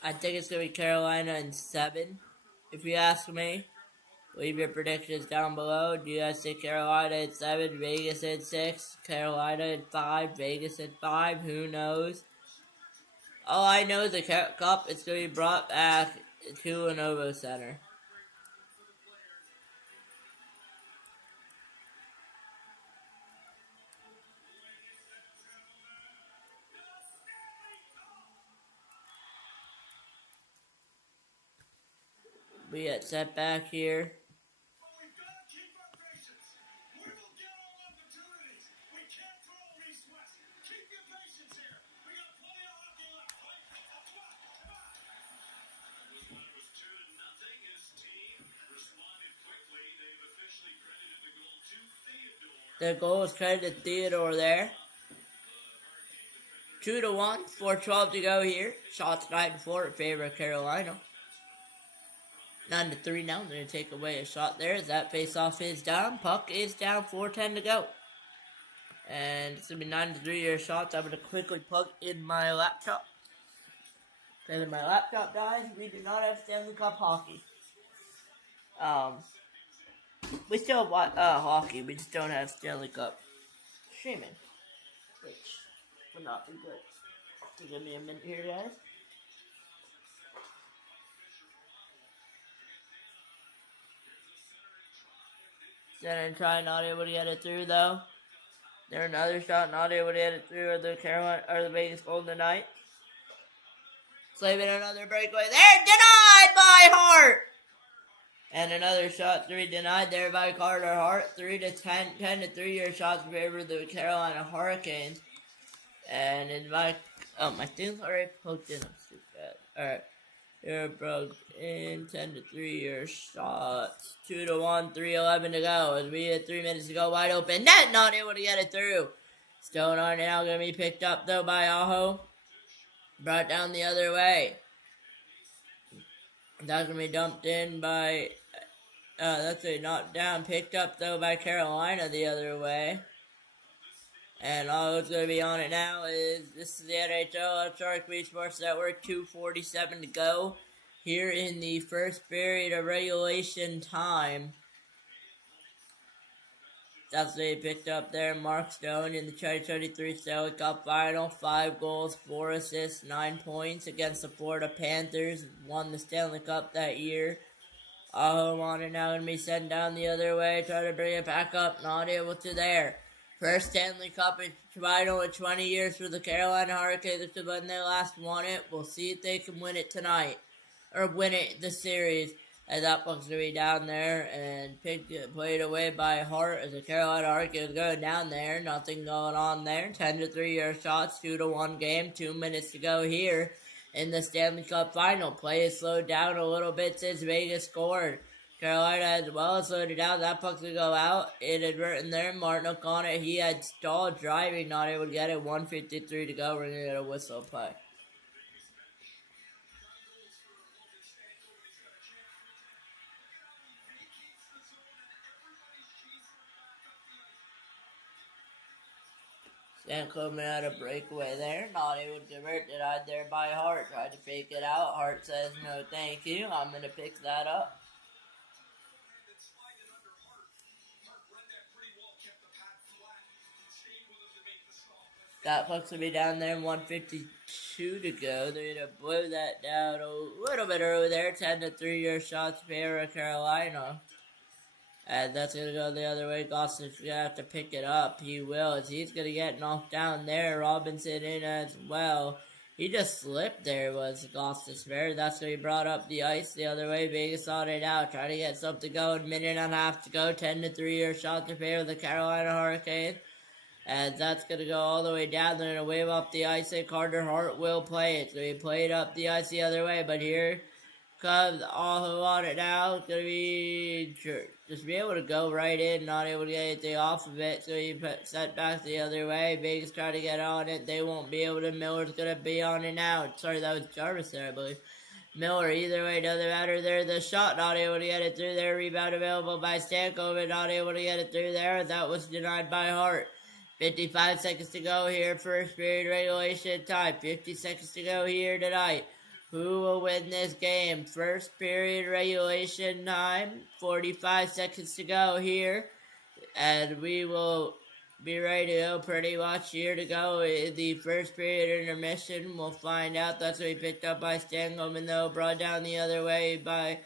I think it's going to be Carolina in 7, if you ask me. Leave your predictions down below. Do you guys think Carolina at 7, Vegas at 6, Carolina at 5, Vegas at 5? Who knows? All I know is the Cup is going to be brought back to Lenovo Center. We get set back here. The goal is credited to Theodore there. 2-1, 4:12 to go here. Shots 9-4 in favor of Carolina. 9-3 now. They're going to take away a shot there as that face-off is down. Puck is down. 4:10 to go. And it's going to be 9-3 your shots. I'm going to quickly plug in my laptop. Because in my laptop, guys, we do not have Stanley Cup hockey. We still have hockey. We just don't have Stanley Cup streaming. Which would not be good. Give me a minute here, guys. Center try, not able to get it through though. There another shot, not able to get it through, or the Carolina or the Vegas Golden Knights. Slaving another breakaway there, denied by Hart. And another shot 3 denied there by Carter Hart. 3-10, 10-3 your shots in favor of the Carolina Hurricanes. And in my thing's already poked in. I'm stupid. Alright. Here broke in 10-3 your shots. 2-1, 3:11 to go. As we had 3 minutes to go, wide open net, not able to get it through. Stone are now going to be picked up though by Aho. Brought down the other way. That's going to be dumped in by, that's a knocked down, picked up though by Carolina the other way. And all that's going to be on it now is, this is the NHL Sharik Sports Network, 2:47 to go here in the first period of regulation time. That's what he picked up there. Mark Stone in the 2023 Stanley Cup Final. 5 goals, 4 assists, 9 points against the Florida Panthers. Won the Stanley Cup that year. Aho on it now going to be sent down the other way. Try to bring it back up. Not able to there. First Stanley Cup Final in 20 years for the Carolina Hurricanes when they last won it. We'll see if they can win it tonight. Or win it the series. As that puck's going to be down there and played away by Hart as the Carolina Hurricanes going down there. Nothing going on there. 10-3 your shots, 2-1 game. 2 minutes to go here in the Stanley Cup Final. Play has slowed down a little bit since Vegas scored. Carolina as well slowed it down. That puck's gonna go out. Inadvertent there. Martin O'Connor, he had stalled driving, not able to get it. 1:53 to go. We're gonna get a whistle play. Stan coming out a breakaway there. Not able to convert. Denied there by Hart. Tried to fake it out. Hart says no thank you. I'm gonna pick that up. That puck's gonna be down there. 1:52 to go. They're gonna blow that down a little bit early there. 10-3 your shots favor Carolina. And that's going to go the other way. Gossip's going to have to pick it up. He will, as he's going to get knocked down there. Robinson in as well. He just slipped there, was Gossip's fair. That's going to be brought up the ice the other way. Vegas on it now. Trying to get something going. Minute and a half to go. 10-3 your shot to favor the Carolina Hurricanes. And that's going to go all the way down. They're going to wave up the ice, and Carter Hart will play it. So he played up the ice the other way. But here comes all who want it now. It's going to be just be able to go right in, not able to get anything off of it. So he sent back the other way. Vegas trying to get on it. They won't be able to. Miller's going to be on it now. Sorry, that was Jarvis there, I believe. Miller, either way, doesn't matter there. The shot, not able to get it through there. Rebound available by Stankoven, not able to get it through there. That was denied by Hart. 55 seconds to go here, first period regulation time. 50 seconds to go here tonight. Who will win this game? First period regulation time. 45 seconds to go here. And we will be ready to go pretty much here to go in the first period intermission. We'll find out. That's what he picked up by Stankoven, though. Brought down the other way by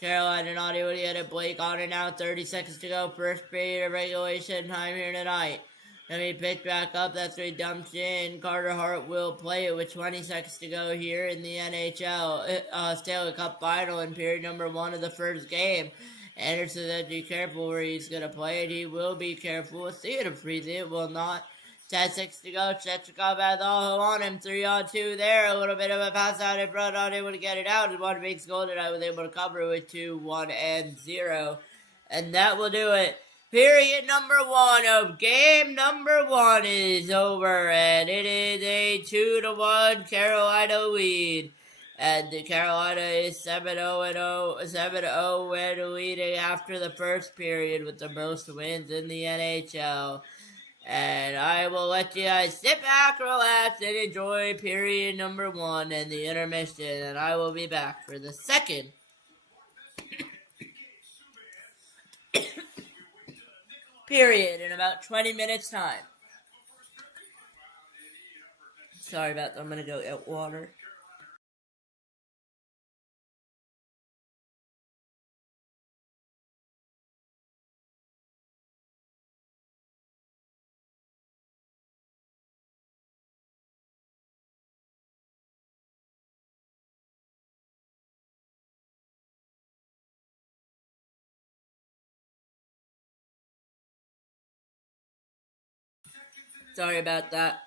Carolina, not able to get it. Blake on it now. 30 seconds to go. First period of regulation time here tonight. Then he picked back up. That's where he dumps in. Carter Hart will play it with 20 seconds to go here in the NHL Stanley Cup Final in period number 1 of the first game. Anderson said be careful where he's going to play it. He will be careful. We'll see it if freeze it. Will not. 10 seconds to go. Chetikov has all on him. 3-on-2 there. A little bit of a pass out in front. Not able to get it out. And one makes goal tonight. Was able to cover with 2-1-0. And that will do it. Period number 1 of game number 1 is over, and it is a 2-1 Carolina lead. And the Carolina is 7-0 when leading after the first period with the most wins in the NHL. And I will let you guys sit back, relax, and enjoy period number 1 and the intermission. And I will be back for the second period in about 20 minutes time. Sorry about that. I'm going to go get water. Sorry about that.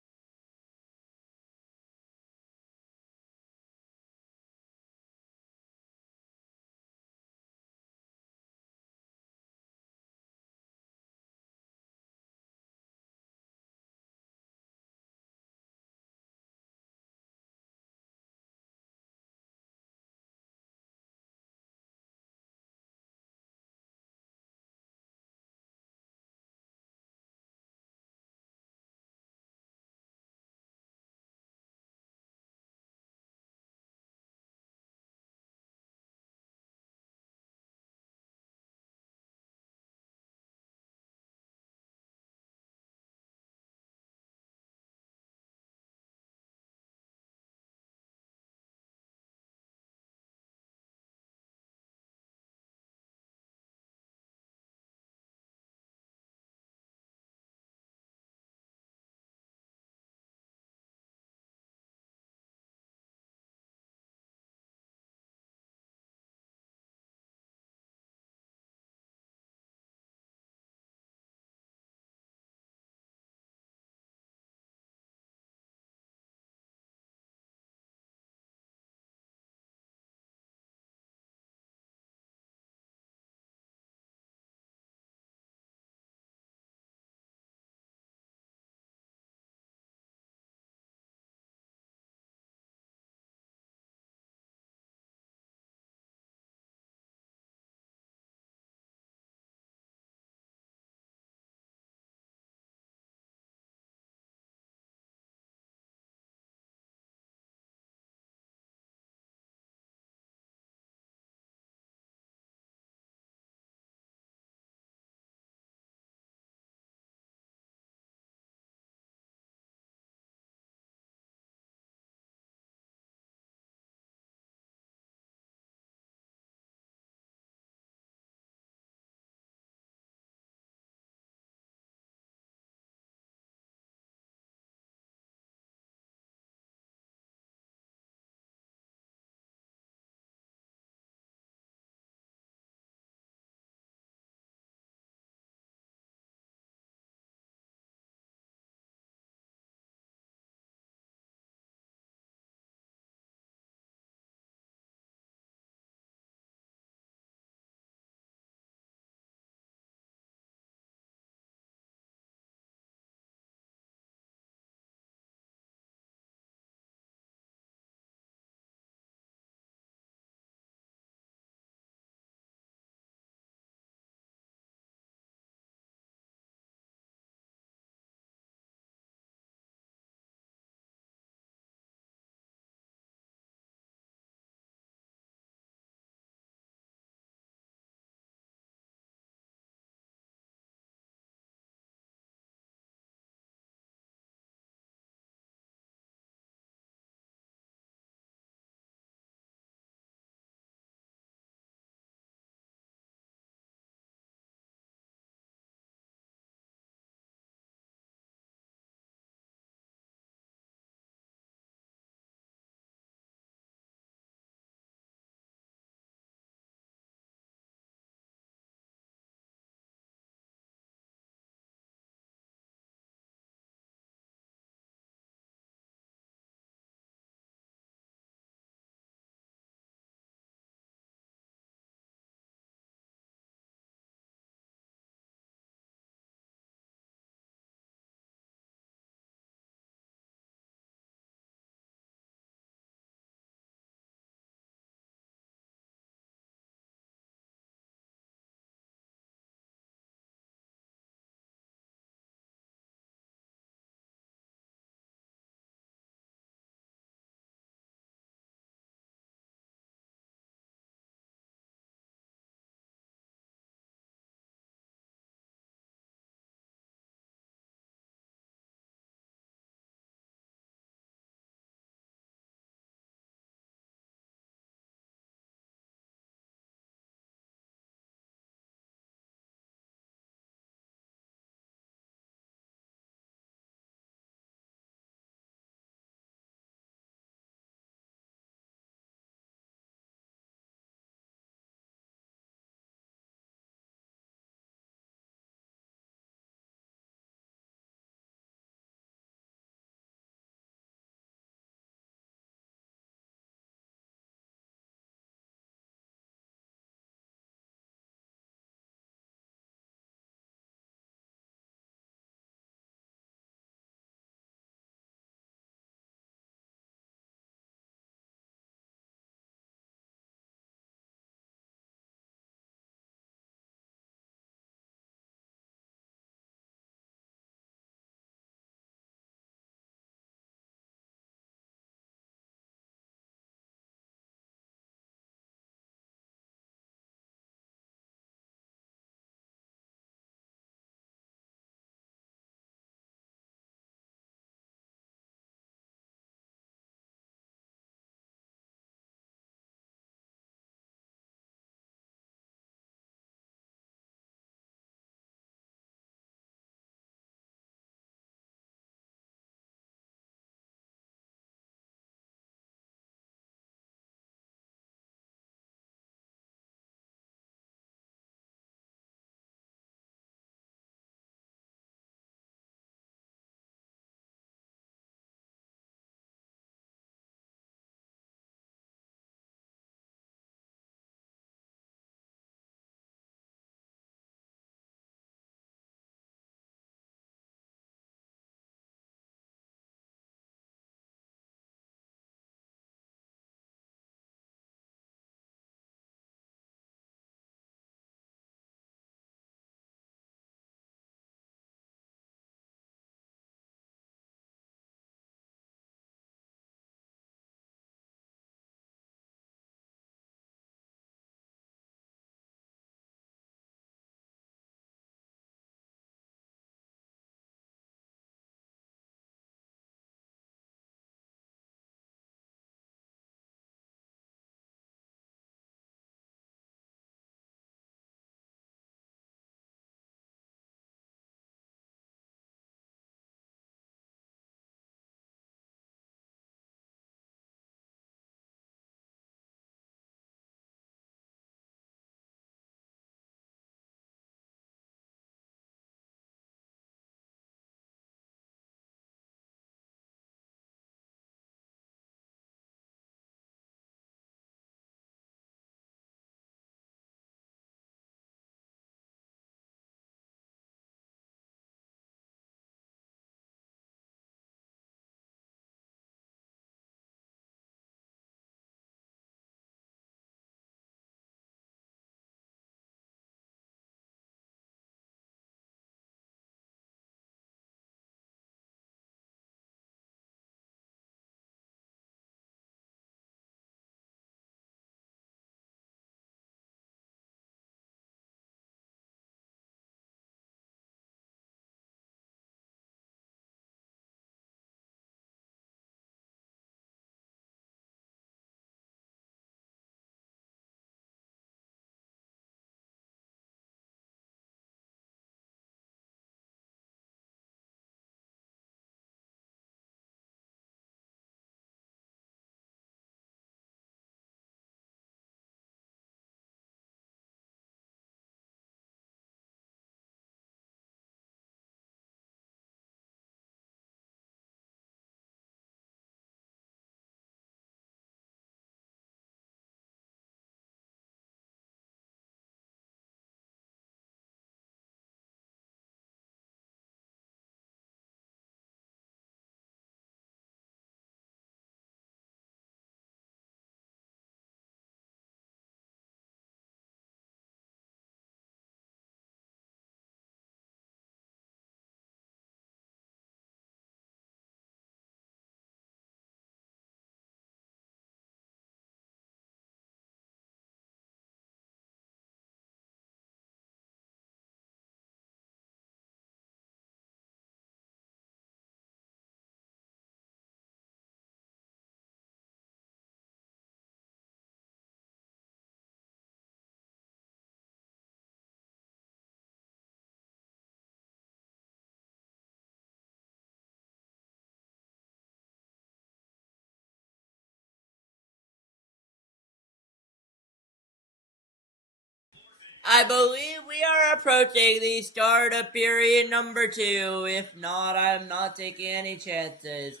I believe we are approaching the start of period number 2. If not, I'm not taking any chances.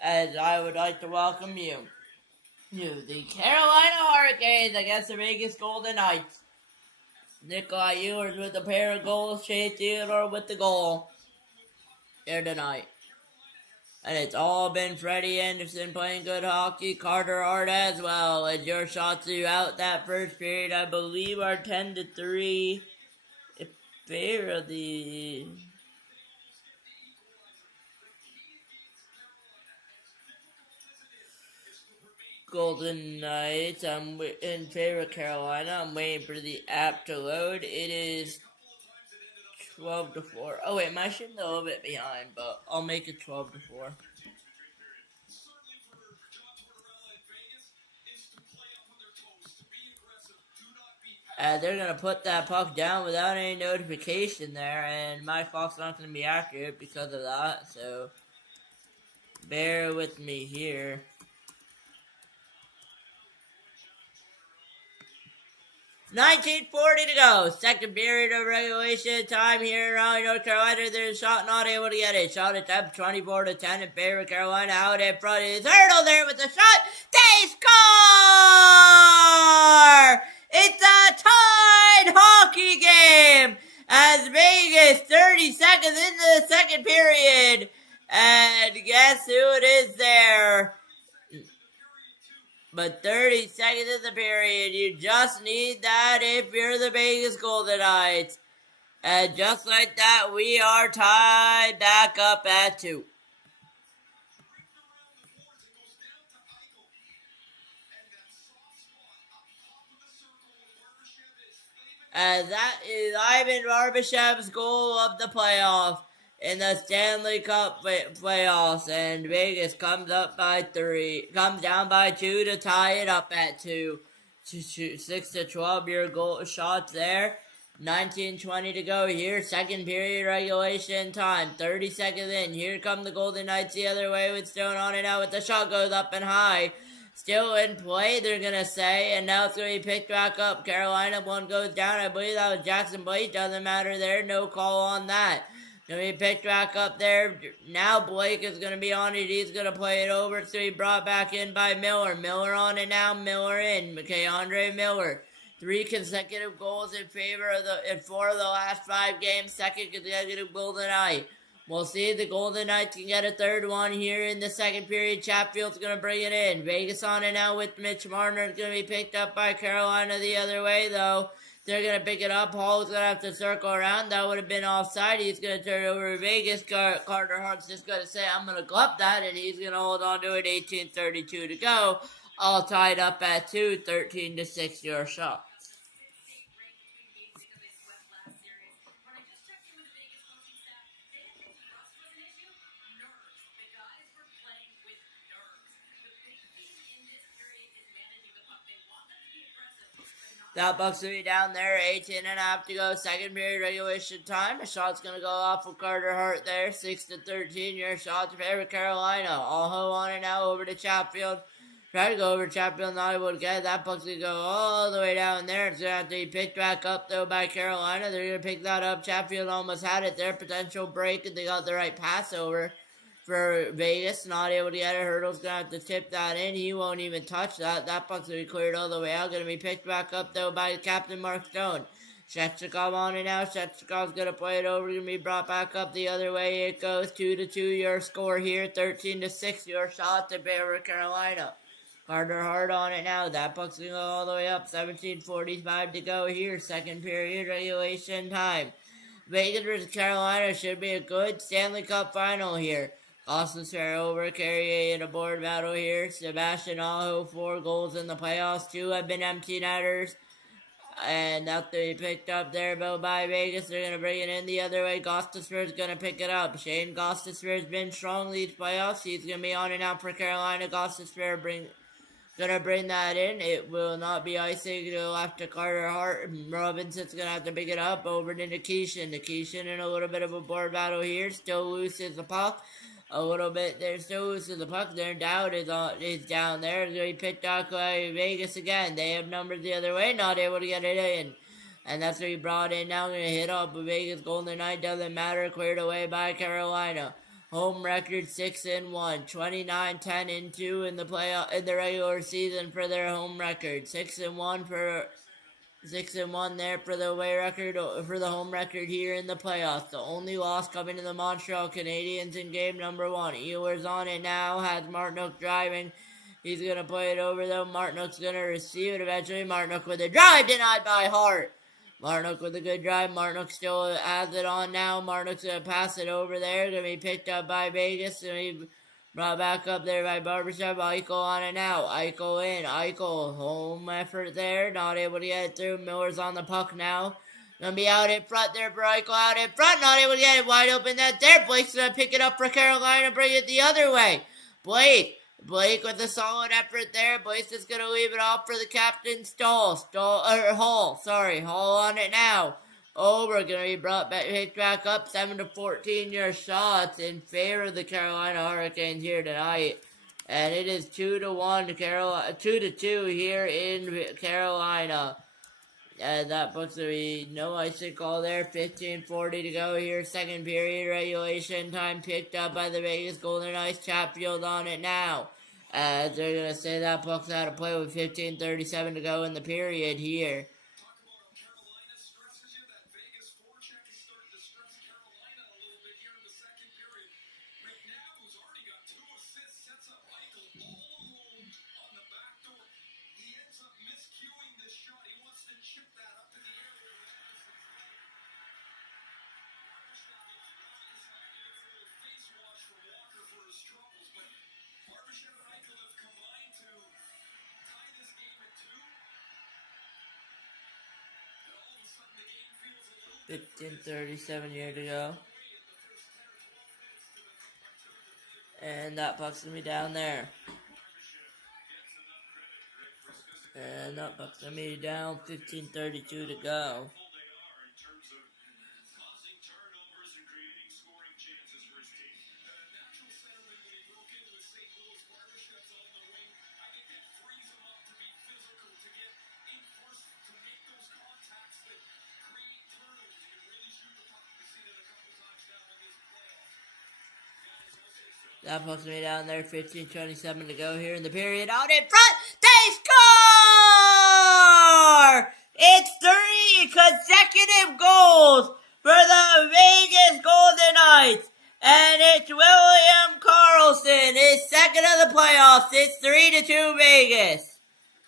As I would like to welcome you to the Carolina Hurricanes against the Vegas Golden Knights. Nikolai Ewers with a pair of goals, Shea Theodore with the goal here tonight. And it's all been Freddie Anderson playing good hockey, Carter Hart as well. As your shots throughout that first period, I believe, are 10-3 in favor of the Golden Knights. I'm in favor of Carolina. I'm waiting for the app to load. It is 12-4. Oh wait, my shit's a little bit behind, but I'll make it 12-4. They're gonna put that puck down without any notification there, and my clock's not gonna be accurate because of that. So bear with me here. 19:40 to go. Second period of regulation time here in Raleigh, North Carolina. There's a shot not able to get it. Shot attempt 24-10 in favor of Carolina. Out in front is Hurdle there with the shot. They score! It's a tied hockey game as Vegas 30 seconds into the second period. And guess who it is there? But 30 seconds in the period, you just need that if you're the Vegas Golden Knights. And just like that, we are tied back up at 2. And that is Ivan Barbashev's goal of the playoff in the Stanley Cup playoffs, and Vegas comes down by 2 to tie it up at 2. 6-12 your goal shots there. 19:20 to go here. Second period regulation time. 30 seconds in. Here come the Golden Knights the other way with Stone on and out with the shot goes up and high. Still in play, they're going to say, and now it's going to be picked back up. Carolina, one goes down. I believe that was Jackson Blake. Doesn't matter there. No call on that. Going to be picked back up there. Now Blake is going to be on it. He's going to play it over. It's going to be brought back in by Miller. Miller on it now. Miller in. Andre Miller. 3 consecutive goals in favor of in 4 of the last 5 games. Second consecutive Golden Knight. We'll see if the Golden Knights can get a third one here in the second period. Chatfield's going to bring it in. Vegas on it now with Mitch Marner. It's going to be picked up by Carolina the other way, though. They're going to pick it up. Hall's going to have to circle around. That would have been offside. He's going to turn it over to Vegas. Carter Hart's just going to say, I'm going to glove that, and he's going to hold on to it. 18:32 to go. All tied up at 2. 13-6 your shot. That buck's going to be down there. 18.5 to go. Second period regulation time. A shot's going to go off of Carter Hart there. 6-13. Your shot to favor Carolina. All on it now over to Chatfield. Try to go over Chatfield. Not able to get it. That buck's going to go all the way down there. It's going to have to be picked back up, though, by Carolina. They're going to pick that up. Chatfield almost had it there. Potential break, and they got the right pass over for Vegas. Not able to get it. Hurdle's going to have to tip that in. He won't even touch that. That puck's going to be cleared all the way out. Going to be picked back up, though, by Captain Mark Stone. Shechnikov on it now. Shechnikov's going to play it over. Going to be brought back up the other way. It goes 2-2 your score here. 13-6 your shot to favor Carolina. Carter Hart on it now. That puck's going to go all the way up. 17:45 to go here. Second period regulation time. Vegas versus Carolina should be a good Stanley Cup final here. Austin Square over, Carrier in a board battle here. Sebastian Aho, 4 goals in the playoffs. 2 have been empty netters. And that's to be picked up there by Vegas. They're going to bring it in the other way. Gostisbehere is going to pick it up. Shane Gostisbehere has been strong these playoffs. He's going to be on and out for Carolina. Gostisbehere going to bring that in. It will not be icing. It'll have to Carter Hart. Robinson's going to have to pick it up over to Nikishin. Nikishin in a little bit of a board battle here. Still loose is the puck. A little bit there, still loose in the puck. Their doubt is down there. It's going to be picked up by Vegas again. They have numbers the other way, not able to get it in. And that's what he brought in. Now going to hit off a Vegas Golden Knight. Doesn't matter. Cleared away by Carolina. Home record 6-1, 29-10-2 in the playoff in the regular season for their home record. 6-1 for 6-1 there for the away record for the home record here in the playoffs. The only loss coming to the Montreal Canadiens in game number 1. Ehlers on it now. Has Martinook driving. He's gonna play it over though. Martinook's gonna receive it eventually. Martinook with a drive denied by Hart. Martinook with a good drive. Martinook still has it on now. Martinook's going to pass it over there. Going to be picked up by Vegas. Going to be brought back up there by Barbashev. Eichel on it now. Eichel in. Eichel, home effort there. Not able to get it through. Miller's on the puck now. Going to be out in front there for Eichel. Out in front. Not able to get it wide open net there. Blake's going to pick it up for Carolina and bring it the other way. Blake with a solid effort there. Blake is going to leave it off for the captain, Hall. Hall on it now. Over, going to be brought back, picked back up. 7-14 your shots in favor of the Carolina Hurricanes here tonight. And it is 2-1 to Carolina, 2-2 here in Carolina. And that looks to be no icing call there. 15:40 to go here. Second period regulation time picked up by the Vegas Golden Knights. Chatfield on it now. As they're going to say that puck's out of play with 15:37 to go in the period here. Two. 15:37 here to go. And that puck's going to be down there. And that puck's going to be down. 15:32 to go. That puck's me down there. 15:27 to go here in the period. Out in front, they score! It's 3 consecutive goals for the Vegas Golden Knights. And it's William Karlsson, his second of the playoffs. It's 3-2 Vegas.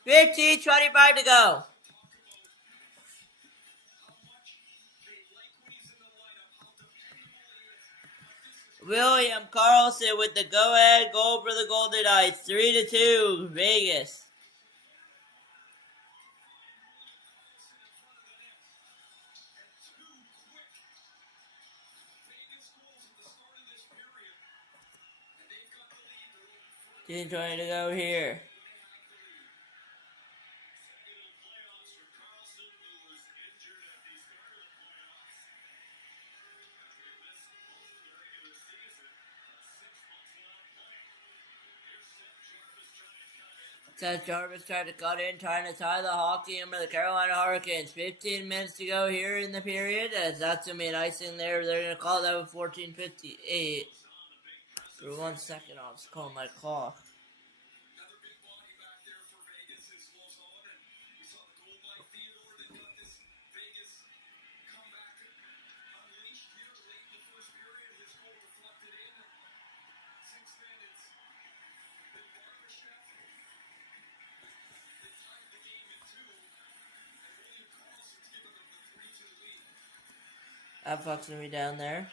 15:25 to go. William Karlsson with the go-ahead goal for the Golden Knights. 3-2, Vegas. Team trying to go here. Seth Jarvis tried to cut in, trying to tie the hockey in for the Carolina Hurricanes. 15 minutes to go here in the period, as that's going to be an icing there. They're going to call that with 14:58. For 1 second, I'll just call my clock. That fucks me down there.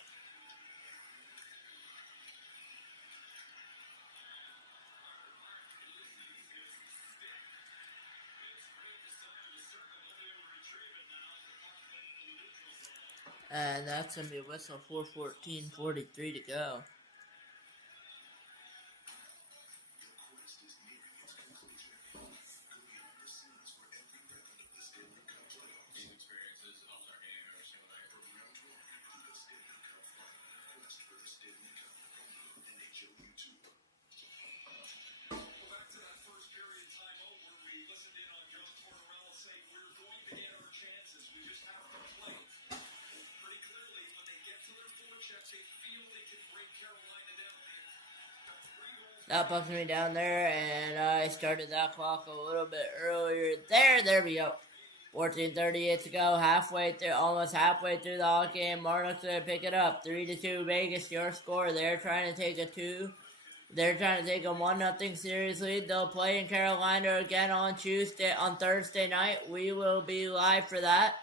And that's going to be a whistle. 4:14:43 to go. That puts me down there, and I started that clock a little bit earlier. There we go. 14:38 to go, almost halfway through the hockey game. Marnock's gonna pick it up. 3-2 Vegas, your score. They're trying to take a 1-0 series lead. They'll play in Carolina again on Thursday night. We will be live for that.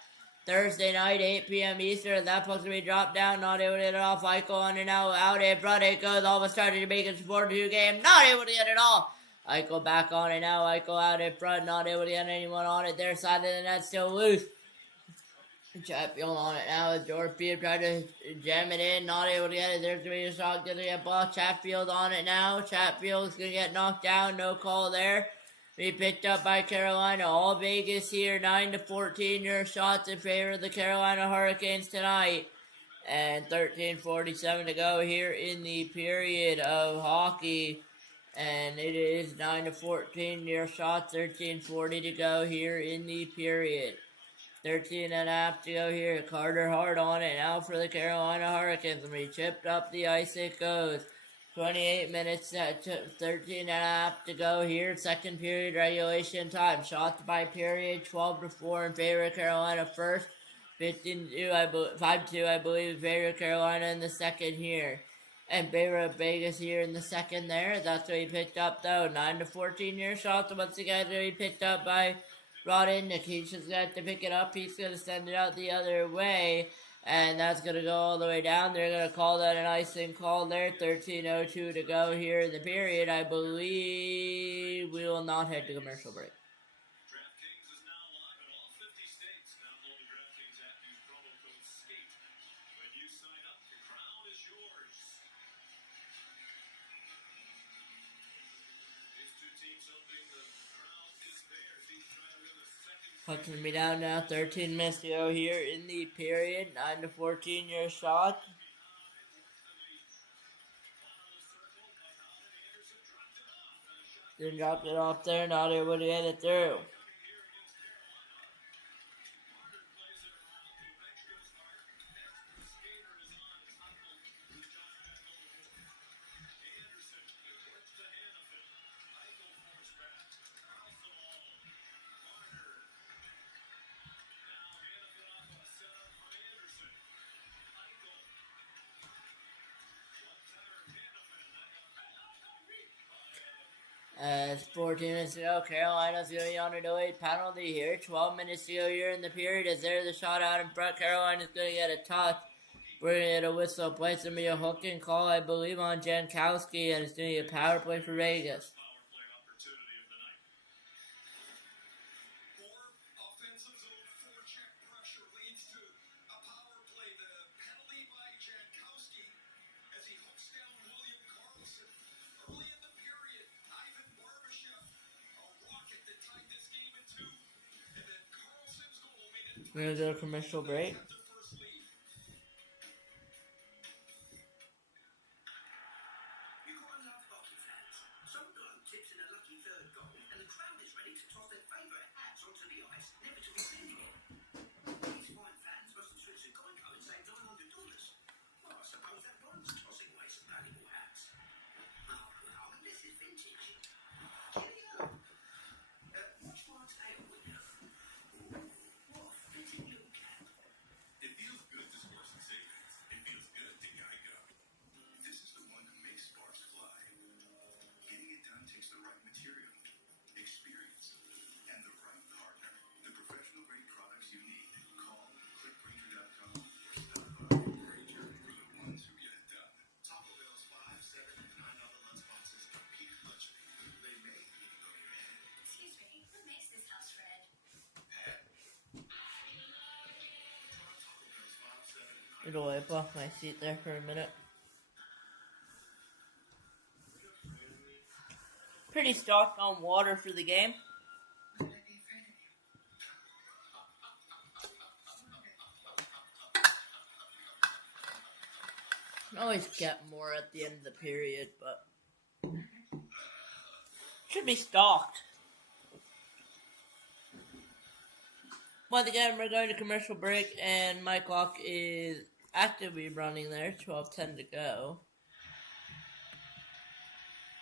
Thursday night, 8 p.m. Eastern. That puck's gonna be dropped down, not able to get it off. Eichel on and out in front. It goes, almost started to make it 4-2 game. Not able to get it off. Eichel back on it now. Eichel out in front, not able to get anyone on it. Their side of the net still loose. Chatfield on it now. Dorfield trying to jam it in, not able to get it. There's gonna be a shot, gonna get blocked. Chatfield on it now. Chatfield's gonna get knocked down. No call there. Be picked up by Carolina. All Vegas here, 9-14. Your shots in favor of the Carolina Hurricanes tonight. And 13:47 to go here in the period of hockey. And it is 9-14. Your shots, 13:40 to go here in the period. 13.5 to go here. Carter Hart on it now for the Carolina Hurricanes. And we chipped up the ice, it goes. 28 minutes, 13.5 to go here. Second period regulation time. Shots by period, 12-4 in favor of Carolina first. 5-2, I believe, in favor of Carolina in the second here. And favor of Vegas here in the second there. That's what he picked up, though. 9-14 your shots. Once again, he picked up by Rodin. Nikisha's got to pick it up. He's going to send it out the other way. And that's going to go all the way down. They're going to call that an icing call there. 13:02 to go here in the period. I believe we will not head to commercial break. DraftKings is now live in all 50 states. Download the DraftKings app. Use promo code SKATE. When you sign up, your crown is yours. These two teams hoping the crown is theirs. Each trying to win the second. Puck's going to be down now. 13 minutes to go here in the period. 9-14 your shot. Then dropped it off there. Not able to get it through. As 14 minutes to go, Carolina's going to be on a delayed penalty here. 12 minutes to go here in the period. As there's a shot out in front, Carolina's going to get a touch. We're going to get a whistle. Place to be a hooking call, I believe, on Jankowski, and it's going to be a power play for Vegas. Offensive zone forecheck pressure leads to a power play. The penalty by Jankowski as he hooks down William Karlsson. Early in the period, Ivan Barbashev, a rocket that tied this game at 2. And then Karlsson's goal made it We're going to go to commercial break. the first lead. You gotta love hockey fans. Some bloke tips in a lucky third goal, and the crowd is ready to toss their favourite hats onto the ice, never to be seen again. These fine fans must have switched to Geico and saved $900. Well, I suppose that warrants tossing away some valuable hats. Oh, well, this is vintage. Cheerio. Watch my tail, will you? Ooh, what a fitting little cap. It feels good to score some savings. It feels good to Geico. This is the one who makes sparks fly. Getting it done takes the right material, experience, and the right partner. The professional grade products you need. Call clickgranger.com or stop by. Granger for the ones who get it done. Taco Bell's $5, $7, and $9 lunchboxes compete luxury. They may even go your head. Excuse me, who makes this house red? Try Taco Bell's 5, 7, and 9. It'll wipe off my seat there for a minute. Pretty stocked on water for the game. Would I be afraid of you? I always get more at the end of the period, but should be stocked. Once again, we're going to commercial break, and my clock is actively running there. 12:10 to go.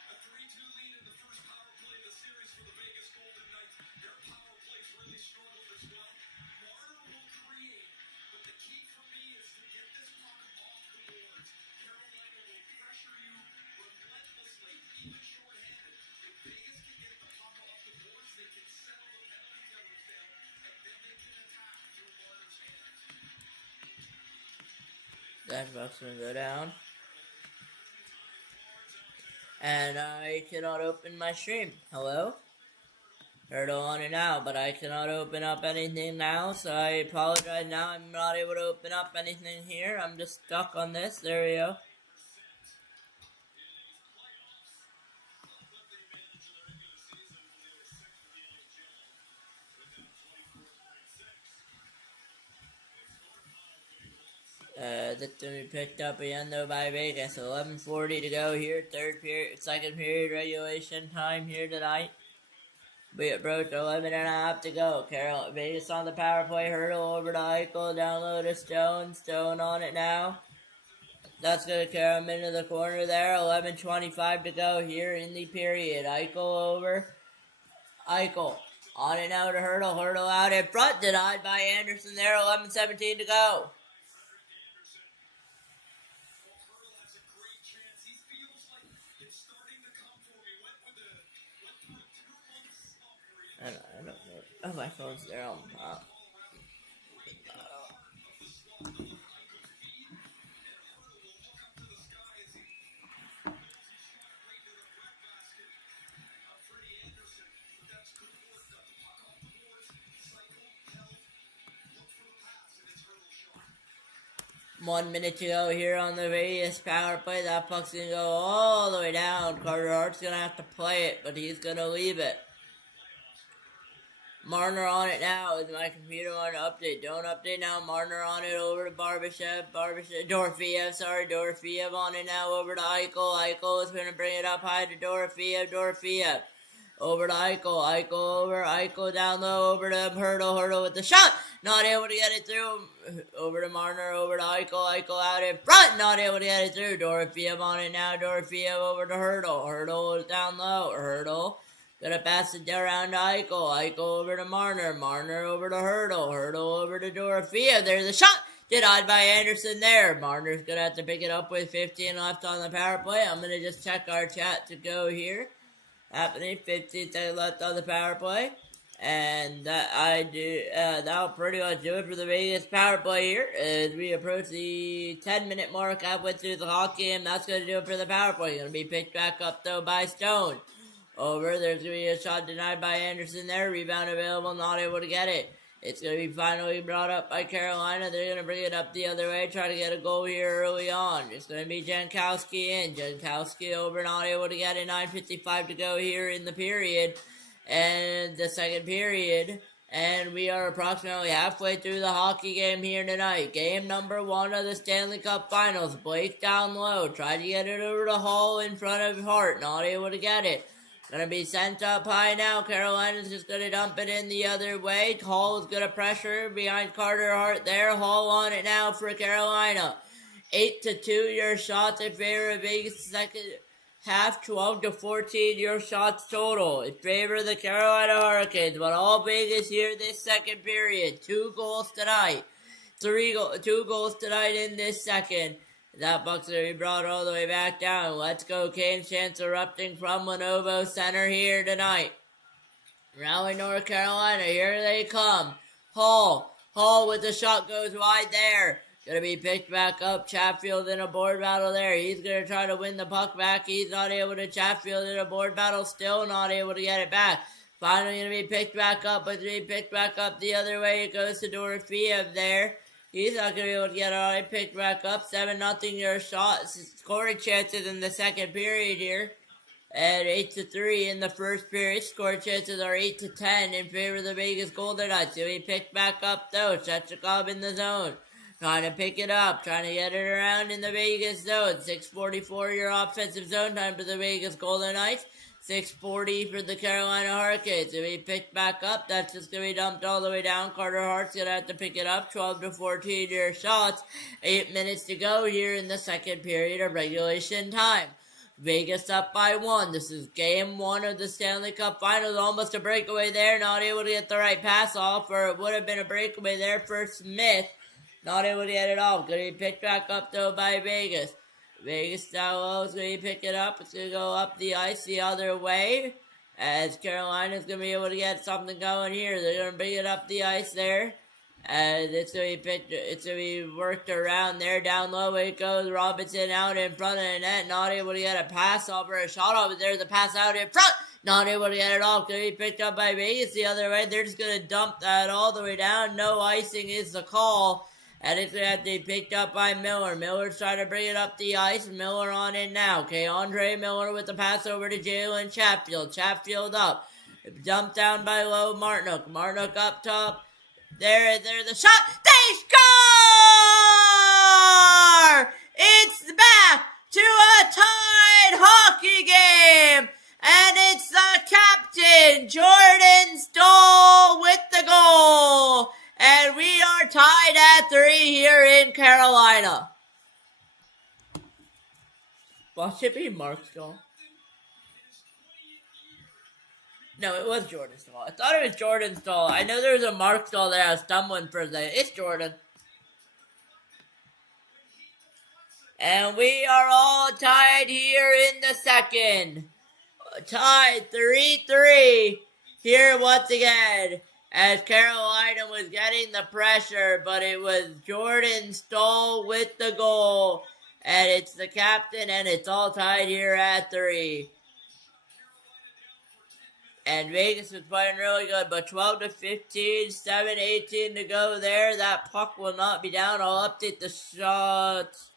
A 3 That buck's gonna go down. And I cannot open my stream. Hello? Hurdle on it now, but I cannot open up anything now, so I apologize now. I'm not able to open up anything here. I'm just stuck on this. There we go. That's gonna be picked up again though by Vegas. 11:40 to go here. Second period regulation time here tonight. We approach 11 and a half to go. Vegas on the power play. Hurdle over to Eichel. Down low to Stone. Stone on it now. That's going to carry him into the corner there. 11:25 to go here in the period. Eichel over. Eichel on it now to Hurdle. Hurdle out in front. Denied by Anderson there. 11:17 to go. I don't know. Oh, my phone's there on top. One minute to go here on the Vegas power play. That puck's going to go all the way down. Carter Hart's going to have to play it, but he's going to leave it. Marner on it now. Is my computer on to update? Don't update now. Marner on it over to Barbashev. Dorofeev on it now over to Eichel. Eichel is going to bring it up high to Dorofeev. Over to Eichel. Eichel over. Eichel down low over to Hurdle. Hurdle with the shot. Not able to get it through. Over to Marner. Over to Eichel. Eichel out in front. Not able to get it through. Dorofeev on it now. Dorofeev over to Hurdle. Hurdle is down low. Hurdle. Gonna pass it around to Eichel. Eichel over to Marner. Marner over to Hurdle. Hurdle over to Dorofeev. There's a shot. Denied by Anderson there. Marner's gonna have to pick it up with 15 left on the power play. I'm gonna just check our chat to go here. Happening. 15 seconds left on the power play. And that'll pretty much do it for the Vegas power play here. As we approach the 10-minute mark halfway through the hockey game, that's gonna do it for the power play. Gonna be picked back up though by Stone. Over. There's going to be a shot denied by Anderson there. Rebound available. Not able to get it. It's going to be finally brought up by Carolina. They're going to bring it up the other way. Try to get a goal here early on. It's going to be Jankowski in. Jankowski over. Not able to get it. 9:55 to go here in the period. And the second period. And we are approximately halfway through the hockey game here tonight. Game number 1 of the Stanley Cup Finals. Blake down low. Tried to get it over to Hall in front of Hart. Not able to get it. Gonna be sent up high now. Carolina's just gonna dump it in the other way. Hall is gonna pressure behind Carter Hart there. Hall on it now for Carolina. 8-2 your shots in favor of Vegas. Second half 12-14 your shots total in favor of the Carolina Hurricanes. But all Vegas here this second period. 2 goals tonight. 2 goals tonight in this second. That buck's going to be brought all the way back down. Let's go, Canes. Chance erupting from Lenovo Center here tonight. Raleigh, North Carolina. Here they come. Hall with the shot goes wide there. Going to be picked back up. Chatfield in a board battle there. He's going to try to win the puck back. He's not able to. Chatfield in a board battle. Still not able to get it back. Finally going to be picked back up. But to be picked back up the other way, it goes to Dorofeev there. He's not going to be able to get it on. Picked back up. 7-0 your shot. Scoring chances in the second period here. And 8-3 in the first period. Score chances are 8-10 in favor of the Vegas Golden Knights. So he picked back up though. Shechikov in the zone. Trying to pick it up. Trying to get it around in the Vegas zone. 6:44 your offensive zone time for the Vegas Golden Knights. 6:40 for the Carolina Hurricanes. If he picked back up, that's just going to be dumped all the way down. Carter Hart's going to have to pick it up. 12-14 your shots. 8 minutes to go here in the second period of regulation time. Vegas up by 1. This is game 1 of the Stanley Cup Finals. Almost a breakaway there. Not able to get the right pass off, or it would have been a breakaway there for Smith. Not able to get it off. Going to be picked back up though by Vegas. Vegas down low is going to pick it up. It's going to go up the ice the other way. As Carolina's going to be able to get something going here. They're going to bring it up the ice there. And it's gonna be worked around there. Down low it goes. Robinson out in front of the net. Not able to get a pass off or a shot off. But there's a pass out in front. Not able to get it off. Gonna be picked up by Vegas the other way. They're just gonna dump that all the way down. No icing is the call. And it's gonna have to be picked up by Miller. Miller's trying to bring it up the ice. Miller on it now. Okay, Andre Miller with the pass over to Jalen Chatfield. Chatfield up. Dumped down by Low Martinook. Martinook up top. There's the shot. They score! It's back to a tied hockey game. And it's the captain, Jordan Stoll, with the goal. And we are tied at 3 here in Carolina. Watch it be Mark Stoll. No, it was Jordan Stoll. I thought it was Jordan Stoll. I know there was a Mark Stoll there. I was stumbling for a second. It's Jordan. And we are all tied here in the second. Tied 3-3 here once again. As Carolina was getting the pressure, but it was Jordan Stoll with the goal. And it's the captain, and it's all tied here at 3. And Vegas was playing really good, but 12-15, 7-18 to go there. That puck will not be down. I'll update the shots.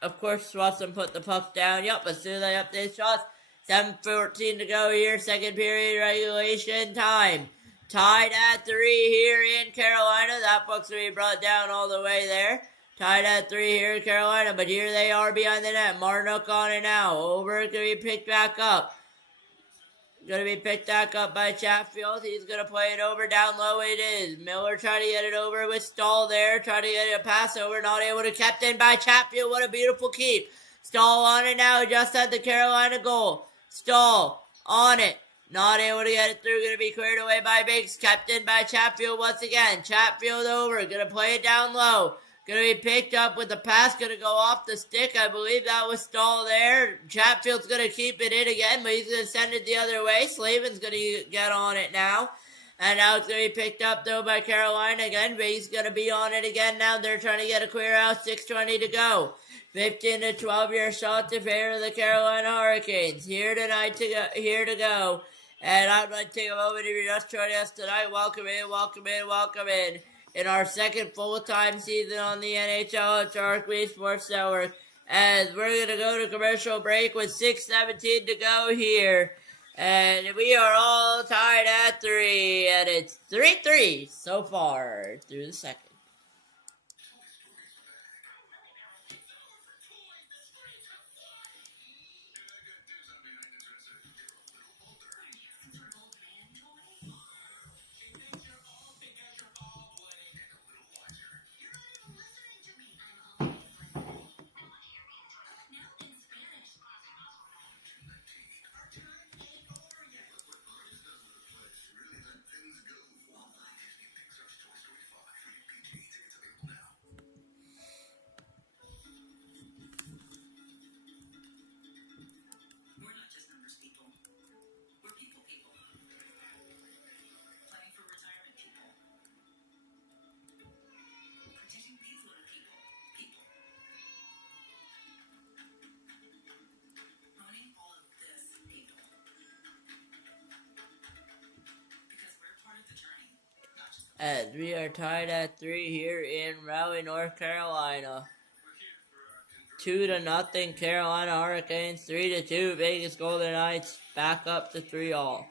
Of course, Swanson put the puck down. Yep, as soon as I update shots. 7:14 to go here, second period regulation time. Tied at 3 here in Carolina. That puck's going to be brought down all the way there. Tied at 3 here in Carolina, but here they are behind the net. Martinook on it now. Over, going to be picked back up. Going to be picked back up by Chatfield. He's going to play it over. Down low it is. Miller trying to get it over with Stahl there. Trying to get a pass over. Not able to. Kept in by Chatfield. What a beautiful keep. Stahl on it now. Just at the Carolina goal. Stahl on it. Not able to get it through. Going to be cleared away by Biggs. Kept in by Chatfield once again. Chatfield over. Going to play it down low. Going to be picked up with the pass. Going to go off the stick. I believe that was Stahl there. Chatfield's going to keep it in again, but he's going to send it the other way. Slavin's going to get on it now. And now it's going to be picked up, though, by Carolina again. But he's going to be on it again now. They're trying to get a clear out. 6:20 to go. 15-12 shot to favor of the Carolina Hurricanes. Here to go. And I'd like to take a moment if you're just joining us tonight. Welcome in, welcome in, welcome in. In our second full-time season on the NHL at Sharik Sports Network. As we're going to go to commercial break with 6:17 to go here. And we are all tied at 3. And it's 3-3 so far through the second. As we are tied at 3 here in Raleigh, North Carolina. 2-0 Carolina Hurricanes, 3-2 Vegas Golden Knights, back up to 3-all.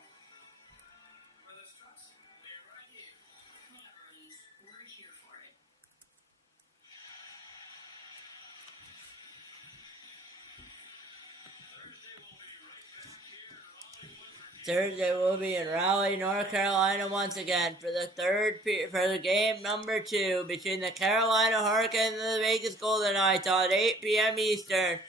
Thursday we'll be in Raleigh, North Carolina once again for the game number 2 between the Carolina Hurricanes and the Vegas Golden Knights on 8 p.m. Eastern.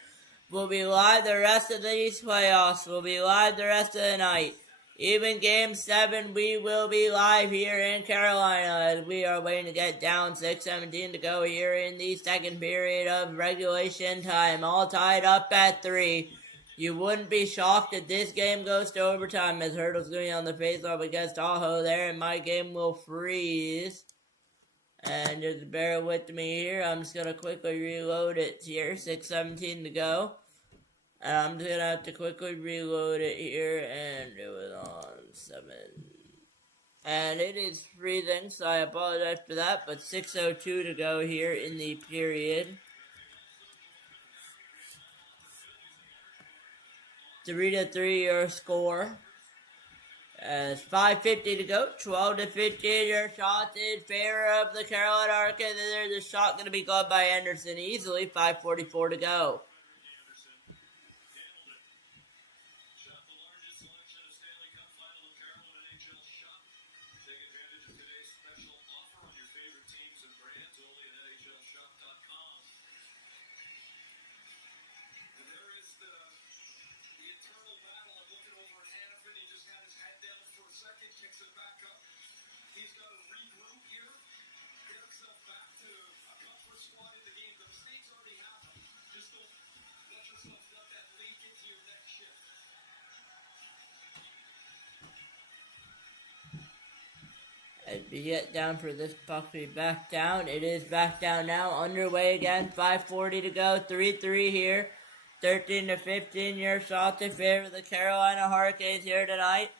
We'll be live the rest of these playoffs. We'll be live the rest of the night. Even Game 7, we will be live here in Carolina as we are waiting to get down 6:17 to go here in the second period of regulation time. All tied up at 3. You wouldn't be shocked if this game goes to overtime as Hurdle's doing on the faceoff against Tahoe there, and my game will freeze. And just bear with me here. I'm just going to quickly reload it here. 6:17 to go. And I'm just going to have to quickly reload it here. And it was on 7. And it is freezing, so I apologize for that. But 6:02 to go here in the period. 3-3 your score. As 5:50 to go, 12-15 your shots in favor of the Carolina Hurricanes. And there's a shot going to be caught by Anderson easily. 5:44 to go. Shop the largest selection of Stanley Cup Final apparel and NHL shop. Take advantage of today's special offer on your favorite teams and brands only at NHLshop.com. And there is the internal battle. I'm looking over at Hannafin. He just had his head down for a second, kicks it back up. He's got to regroup here, get himself back to a comfort spot in the game. The mistakes already happened. Just don't let yourself let that leak into your next shift. As we get down for this puck to be back down. It is back down now. Underway again. 5:40 to go. 3-3 here. 13-15 your shots in favor of the Carolina Hurricanes here tonight.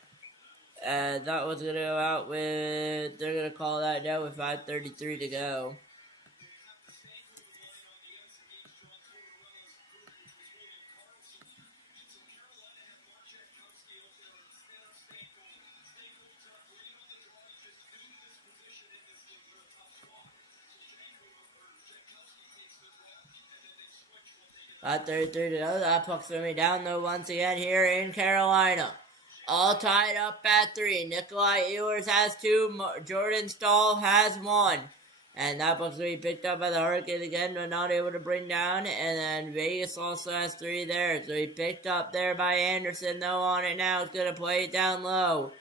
And that was going to go out with, they're going to call that down with 5:33 to go. About 33 to go. That puck's going to be down though once again here in Carolina. All tied up at 3. Nikolai Ehlers has 2. Jordan Stahl has 1. And that puck's going to be picked up by the Hurricanes again, but not able to bring down. And then Vegas also has 3 there. So he picked up there by Anderson though on it now. It's going to play it down low.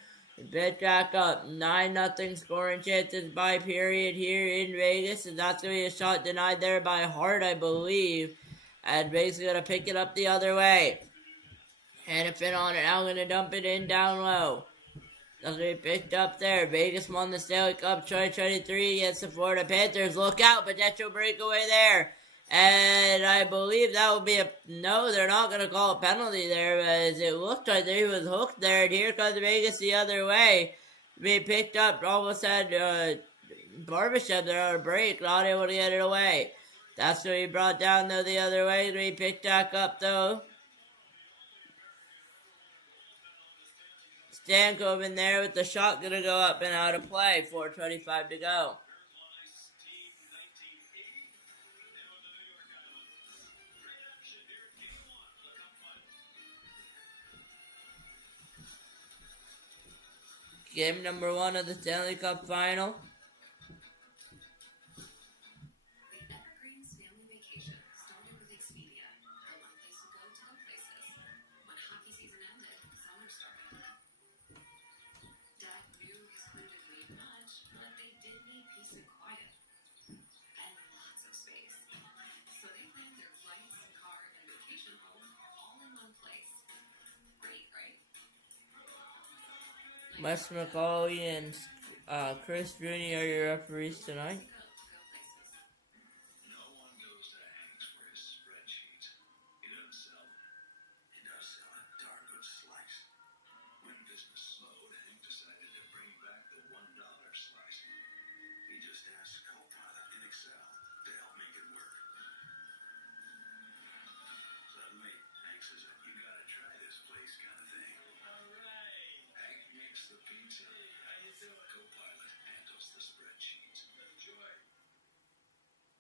Bit back up. 9-0 scoring chances by period here in Vegas. And that's going to be a shot denied there by Hart, I believe. And Vegas is going to pick it up the other way. Hannafin on it. Now going to dump it in down low. That's going to be picked up there. Vegas won the Stanley Cup 2023 against the Florida Panthers. Look out. Potential breakaway there. And I believe that will be a... No, they're not going to call a penalty there. As it looked like he was hooked there. And here comes Vegas the other way. Being picked up. Almost had Barbashev there on a break. Not able to get it away. That's going to be brought down though the other way. Going to be picked back up though. Stankov in there with the shot going to go up and out of play. 4:25 to go. Game number 1 of the Stanley Cup Final. Wes McCauley and Chris Rooney are your referees tonight. No one goes to Hank's for his spreadsheets. He doesn't sell them. He does sell a darn good slice. When business slowed, Hank decided to bring back the $1 slice. He just asked Copilot in Excel to help make it work. Suddenly, Hank says, "You gotta try this place," kind of thing. Alright. Hank makes the pizza. How you doing? Copilot handles the spreadsheets. Enjoy.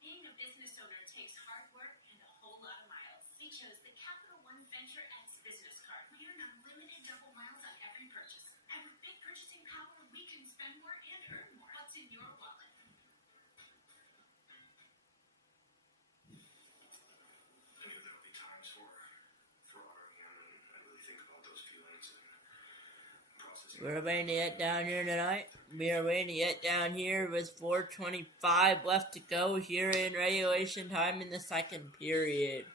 Being a business owner takes hard work and a whole lot of miles. We chose the Capital One Venture X business card. We earn unlimited double miles on every purchase. And with big purchasing power, we can spend more and earn more. What's in your wallet? I knew there would be times for honoring him, and I really think about those feelings and processing. We're waiting to get down here tonight. We are waiting to get down here with 4:25 left to go here in regulation time in the second period.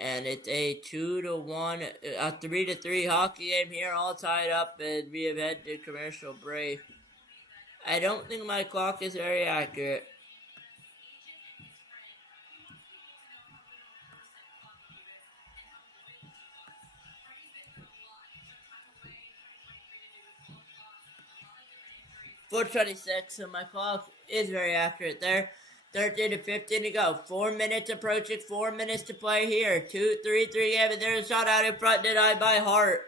And it's a 2-1, a 3-3 hockey game here, all tied up, and we have had to commercial break. I don't think my clock is very accurate. .426, so my clock is very accurate there. 13 to 15 to go. 4 minutes approaching, 4 minutes to play here. 2-3 game, and there's a shot out in front denied by Hart.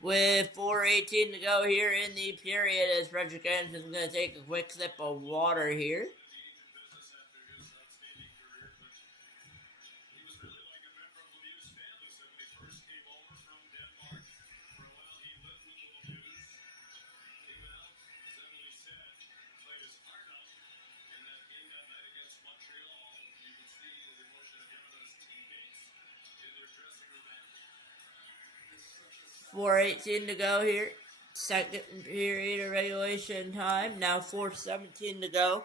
With 4:18 to go here in the period, as Frederick Anderson is going to take a quick sip of water here. .418 to go here. Second period of regulation time. Now 4:17 to go.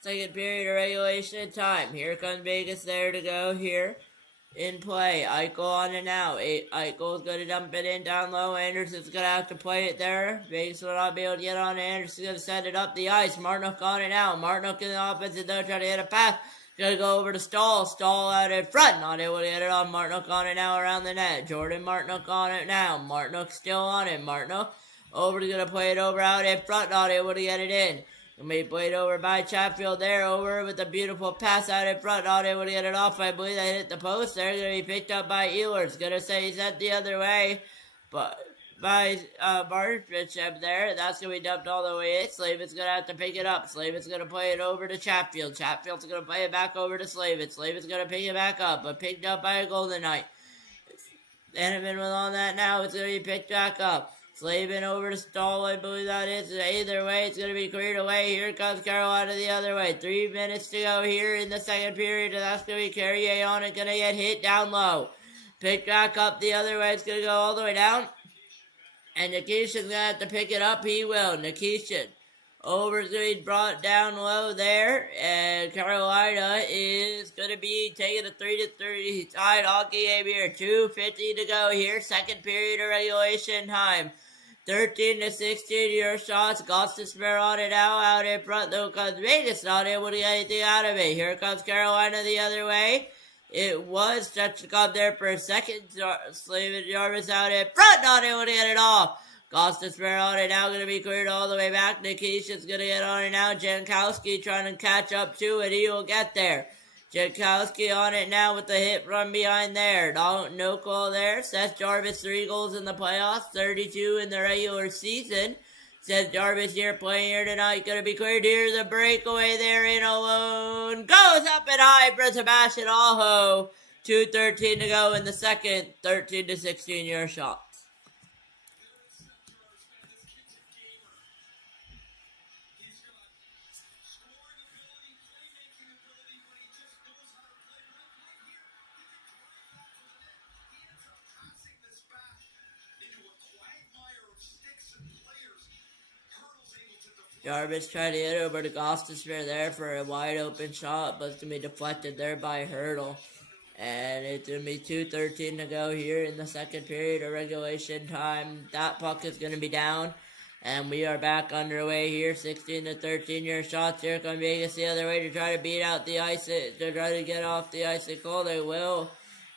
Second period of regulation time. Here comes Vegas there to go here. In play. Eichel on it now. Eichel's going to dump it in down low. Anderson's going to have to play it there. Vegas will not be able to get on it. Anderson's going to send it up the ice. Martinook on it now. Martinook in the offensive zone trying to hit a pass. Gonna go over to Stahl. Stahl out in front. Not able to get it on. Martinook on it now around the net. Jordan Martinook on it now. Martinook still on it. Martinook over. Gonna play it over out in front. Not able to get it in. Gonna be played over by Chatfield there. Over with a beautiful pass out in front. Not able to get it off. I believe that hit the post. They're gonna be picked up by Ehlers. Gonna say he's sent the other way. But by Marchbanship there. That's going to be dumped all the way in. Slavin's going to have to pick it up. Slavin's going to play it over to Chatfield. Chatfield's going to play it back over to Slavin. Slavin's going to pick it back up, but picked up by a Golden Knight. Hanneman was on that now. It's going to be picked back up. Slavin over to Stahl, I believe that is. Either way, it's going to be cleared away. Here comes Carolina the other way. 3 minutes to go here in the second period, and that's going to be Carrier on it. Going to get hit down low. Picked back up the other way. It's going to go all the way down. And Nikishin's going to have to pick it up. He will. Nikishin over to be brought down low there. And Carolina is going to be taking a 3-3 tied hockey game here. 2:50 to go here. Second period of regulation time. 13-16 your shots. Gostisbehere on it now. Out in front though comes Vegas. Not able to get anything out of it. Here comes Carolina the other way. It was Chechikov there for a second. Slavin Jarvis out in front, not able to get it off. Gostisbehere on it now, going to be cleared all the way back. Nikishin's going to get on it now. Jankowski trying to catch up to it. He will get there. Jankowski on it now with the hit from behind there. No call there. Seth Jarvis, 3 goals in the playoffs, 32 in the regular season. Seth Jarvis here playing here tonight. Going to be cleared here. The breakaway there in alone. Goes up and high for Sebastian Aho. 2:13 to go in the second. 13-16 your shots. Jarvis tried to hit over to Gostisbehere there for a wide open shot, but it's going to be deflected there by Hurdle. And it's going to be 2:13 to go here in the second period of regulation time. That puck is going to be down. And we are back underway here. 16-13 your shots. Here comes Vegas the other way to try to beat out the ice. To try to get off the icicle. They will.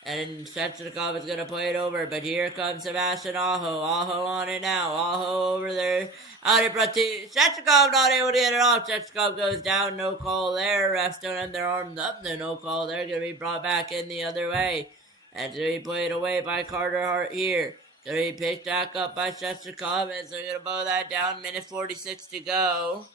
And Shechnikov is going to play it over. But here comes Sebastian Aho. Aho on it now. Aho over there. Out in front. Shechnikov not able to get it off. Shechnikov goes down. No call there. Refs don't have their arms up. There's no call there. Going to be brought back in the other way. And to be played away by Carter Hart here. Going to be picked back up by Shechnikov. As they're going to bow that down. Minute 46 to go.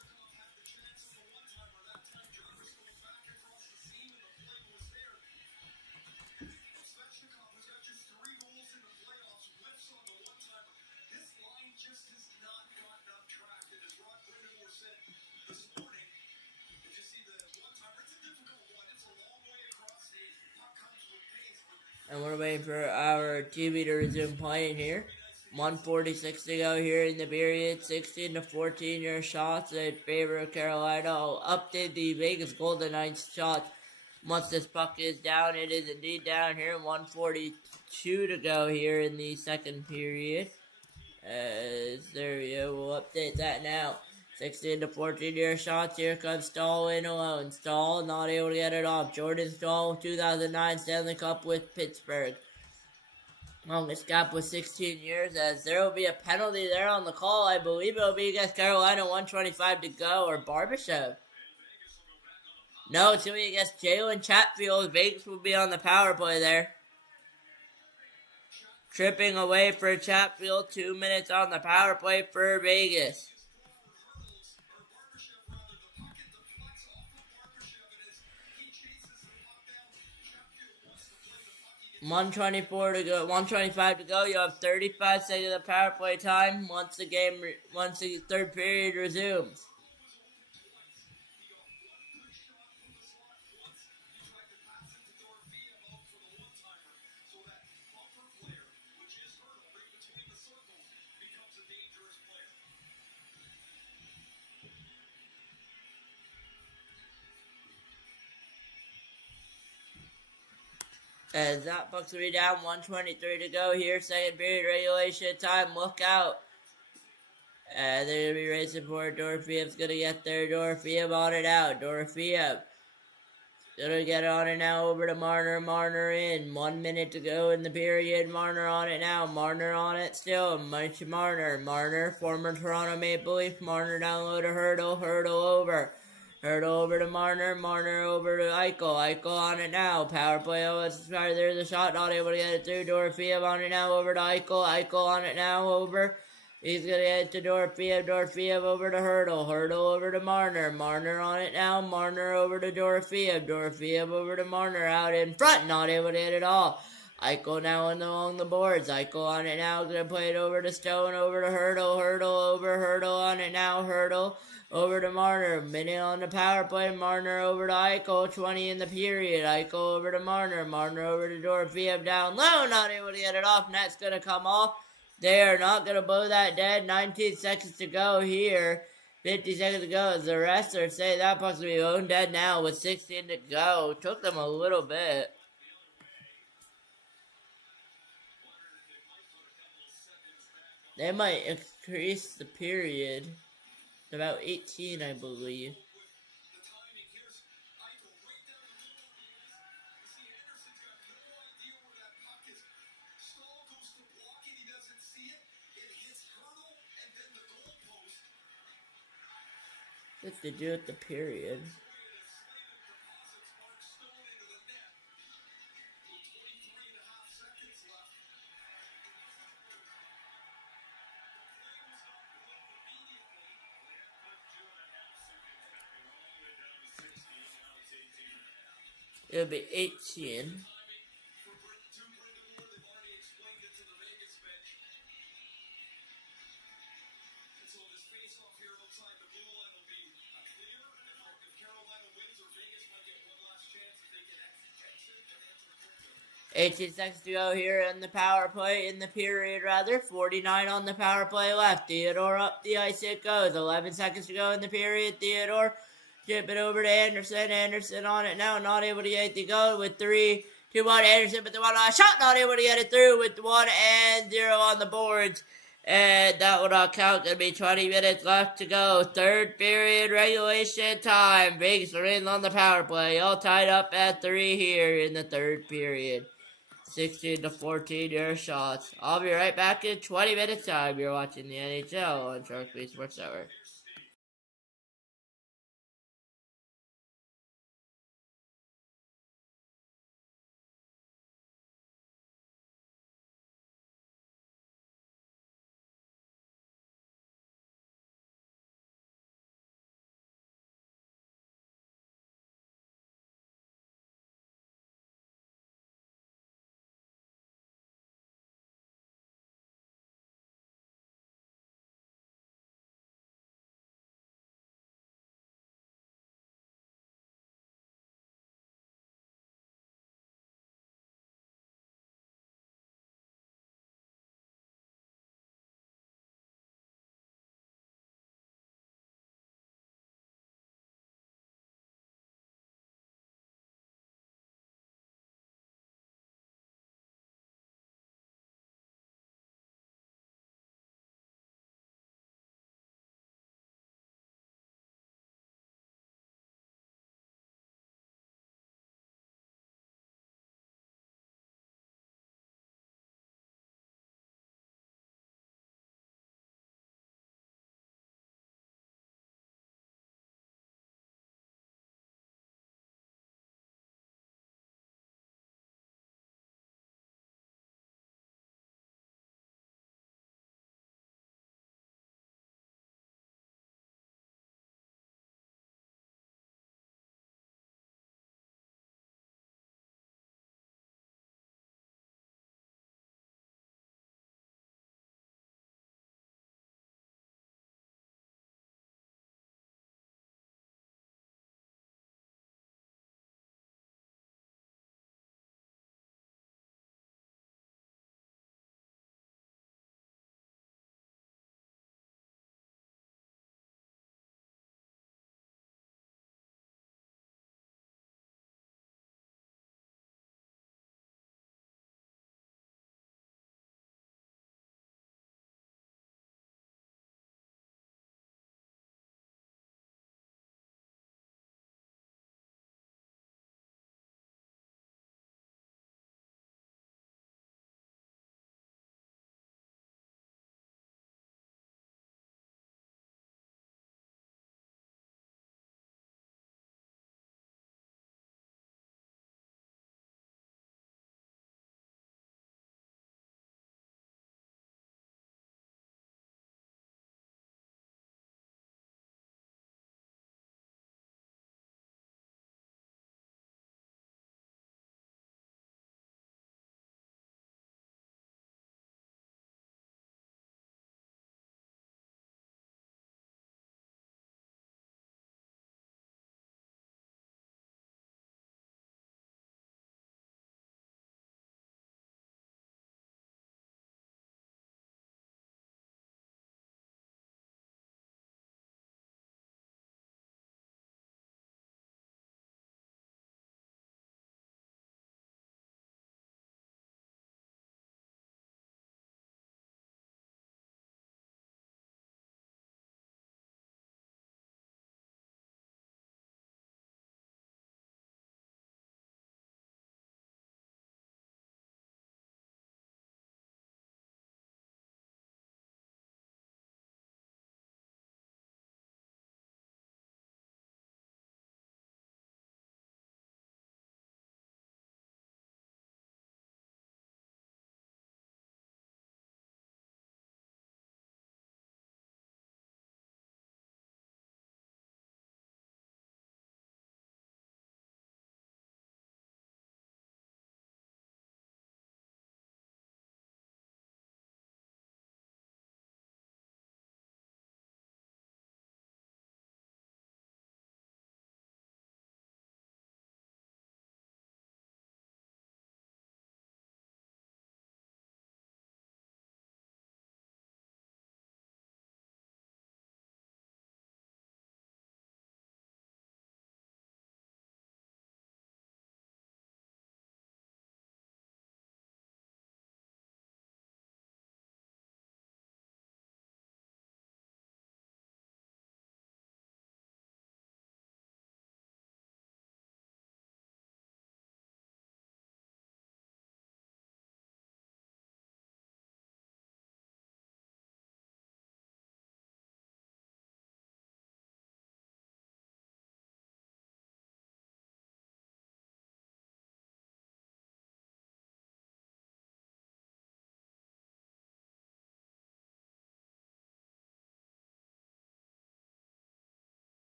And we're waiting for our TV to resume playing here. 1:46 to go here in the period. 16-14 your shots in favor of Carolina. I'll update the Vegas Golden Knights shots Once this puck is down, it is indeed down here. 1:42 to go here in the second period. There we go. We'll update that now. 16 to 14 year shots. Here comes Stahl in alone. Stahl not able to get it off. Jordan Stahl, 2009 Stanley Cup with Pittsburgh. Longest gap was 16 years, as there will be a penalty there on the call. I believe it will be against Carolina. 1:25 to go, or Barbashev. No, it's going to be against Jalen Chatfield. Vegas will be on the power play there. Tripping away for Chatfield. 2 minutes on the power play for Vegas. 1:24 to go. 1:25 to go. You have 35 seconds of power play time once the third period resumes. As that puck's will be down, 1:23 to go here, second period regulation time. Look out. They're going to be racing for it. Dorofiev's going to get there. Dorofiev on it out. Dorofiev going to get on it now over to Marner. Marner in. 1 minute to go in the period. Marner on it now. Marner on it still. Much Marner. Marner, former Toronto Maple Leaf. Marner down low to Hurdle. Hurdle over. Hurdle over to Marner. Marner over to Eichel. Eichel on it now. Power play. Oh, it's sorry. There's a shot. Not able to get it through. Dorofiev on it now over to Eichel. Eichel on it now over. He's going to get it to Dorofiev. Dorofiev over to Hurdle. Hurdle over to Marner. Marner on it now. Marner over to Dorofiev. Dorofiev over to Marner. Out in front. Not able to hit it all. Eichel now along the boards. Eichel on it now. Going to play it over to Stone. Over to Hurdle. Hurdle over. Hurdle on it now. Hurdle over to Marner. Minute on the power play. Marner over to Eichel. 20 in the period. Eichel over to Marner. Marner over to Dorofiev down low. Not able to get it off. Net's going to come off. They are not going to blow that dead. 19 seconds to go here. 50 seconds to go as the rest are saying that puck's going to be blown dead now with 16 to go. Took them a little bit. They might increase the period to about 18, I believe. What to do with the period? It'll be 18. Eighteen seconds to go here in the power play, in the period rather. 49 on the power play left. Theodore up the ice it goes. 11 seconds to go in the period. Theodore chip it over to Anderson. Anderson on it now. Not able to get the goal with 3, 2, 1. Anderson, but the one last shot. Not able to get it through with 1 and 0 on the boards. And that will not count. Going to be 20 minutes left to go. Third period regulation time. Vegas remains on the power play. All tied up at 3 here in the third period. 16 to 14 your shots. I'll be right back in 20 minutes time. You're watching the NHL on Sharik Sports Network.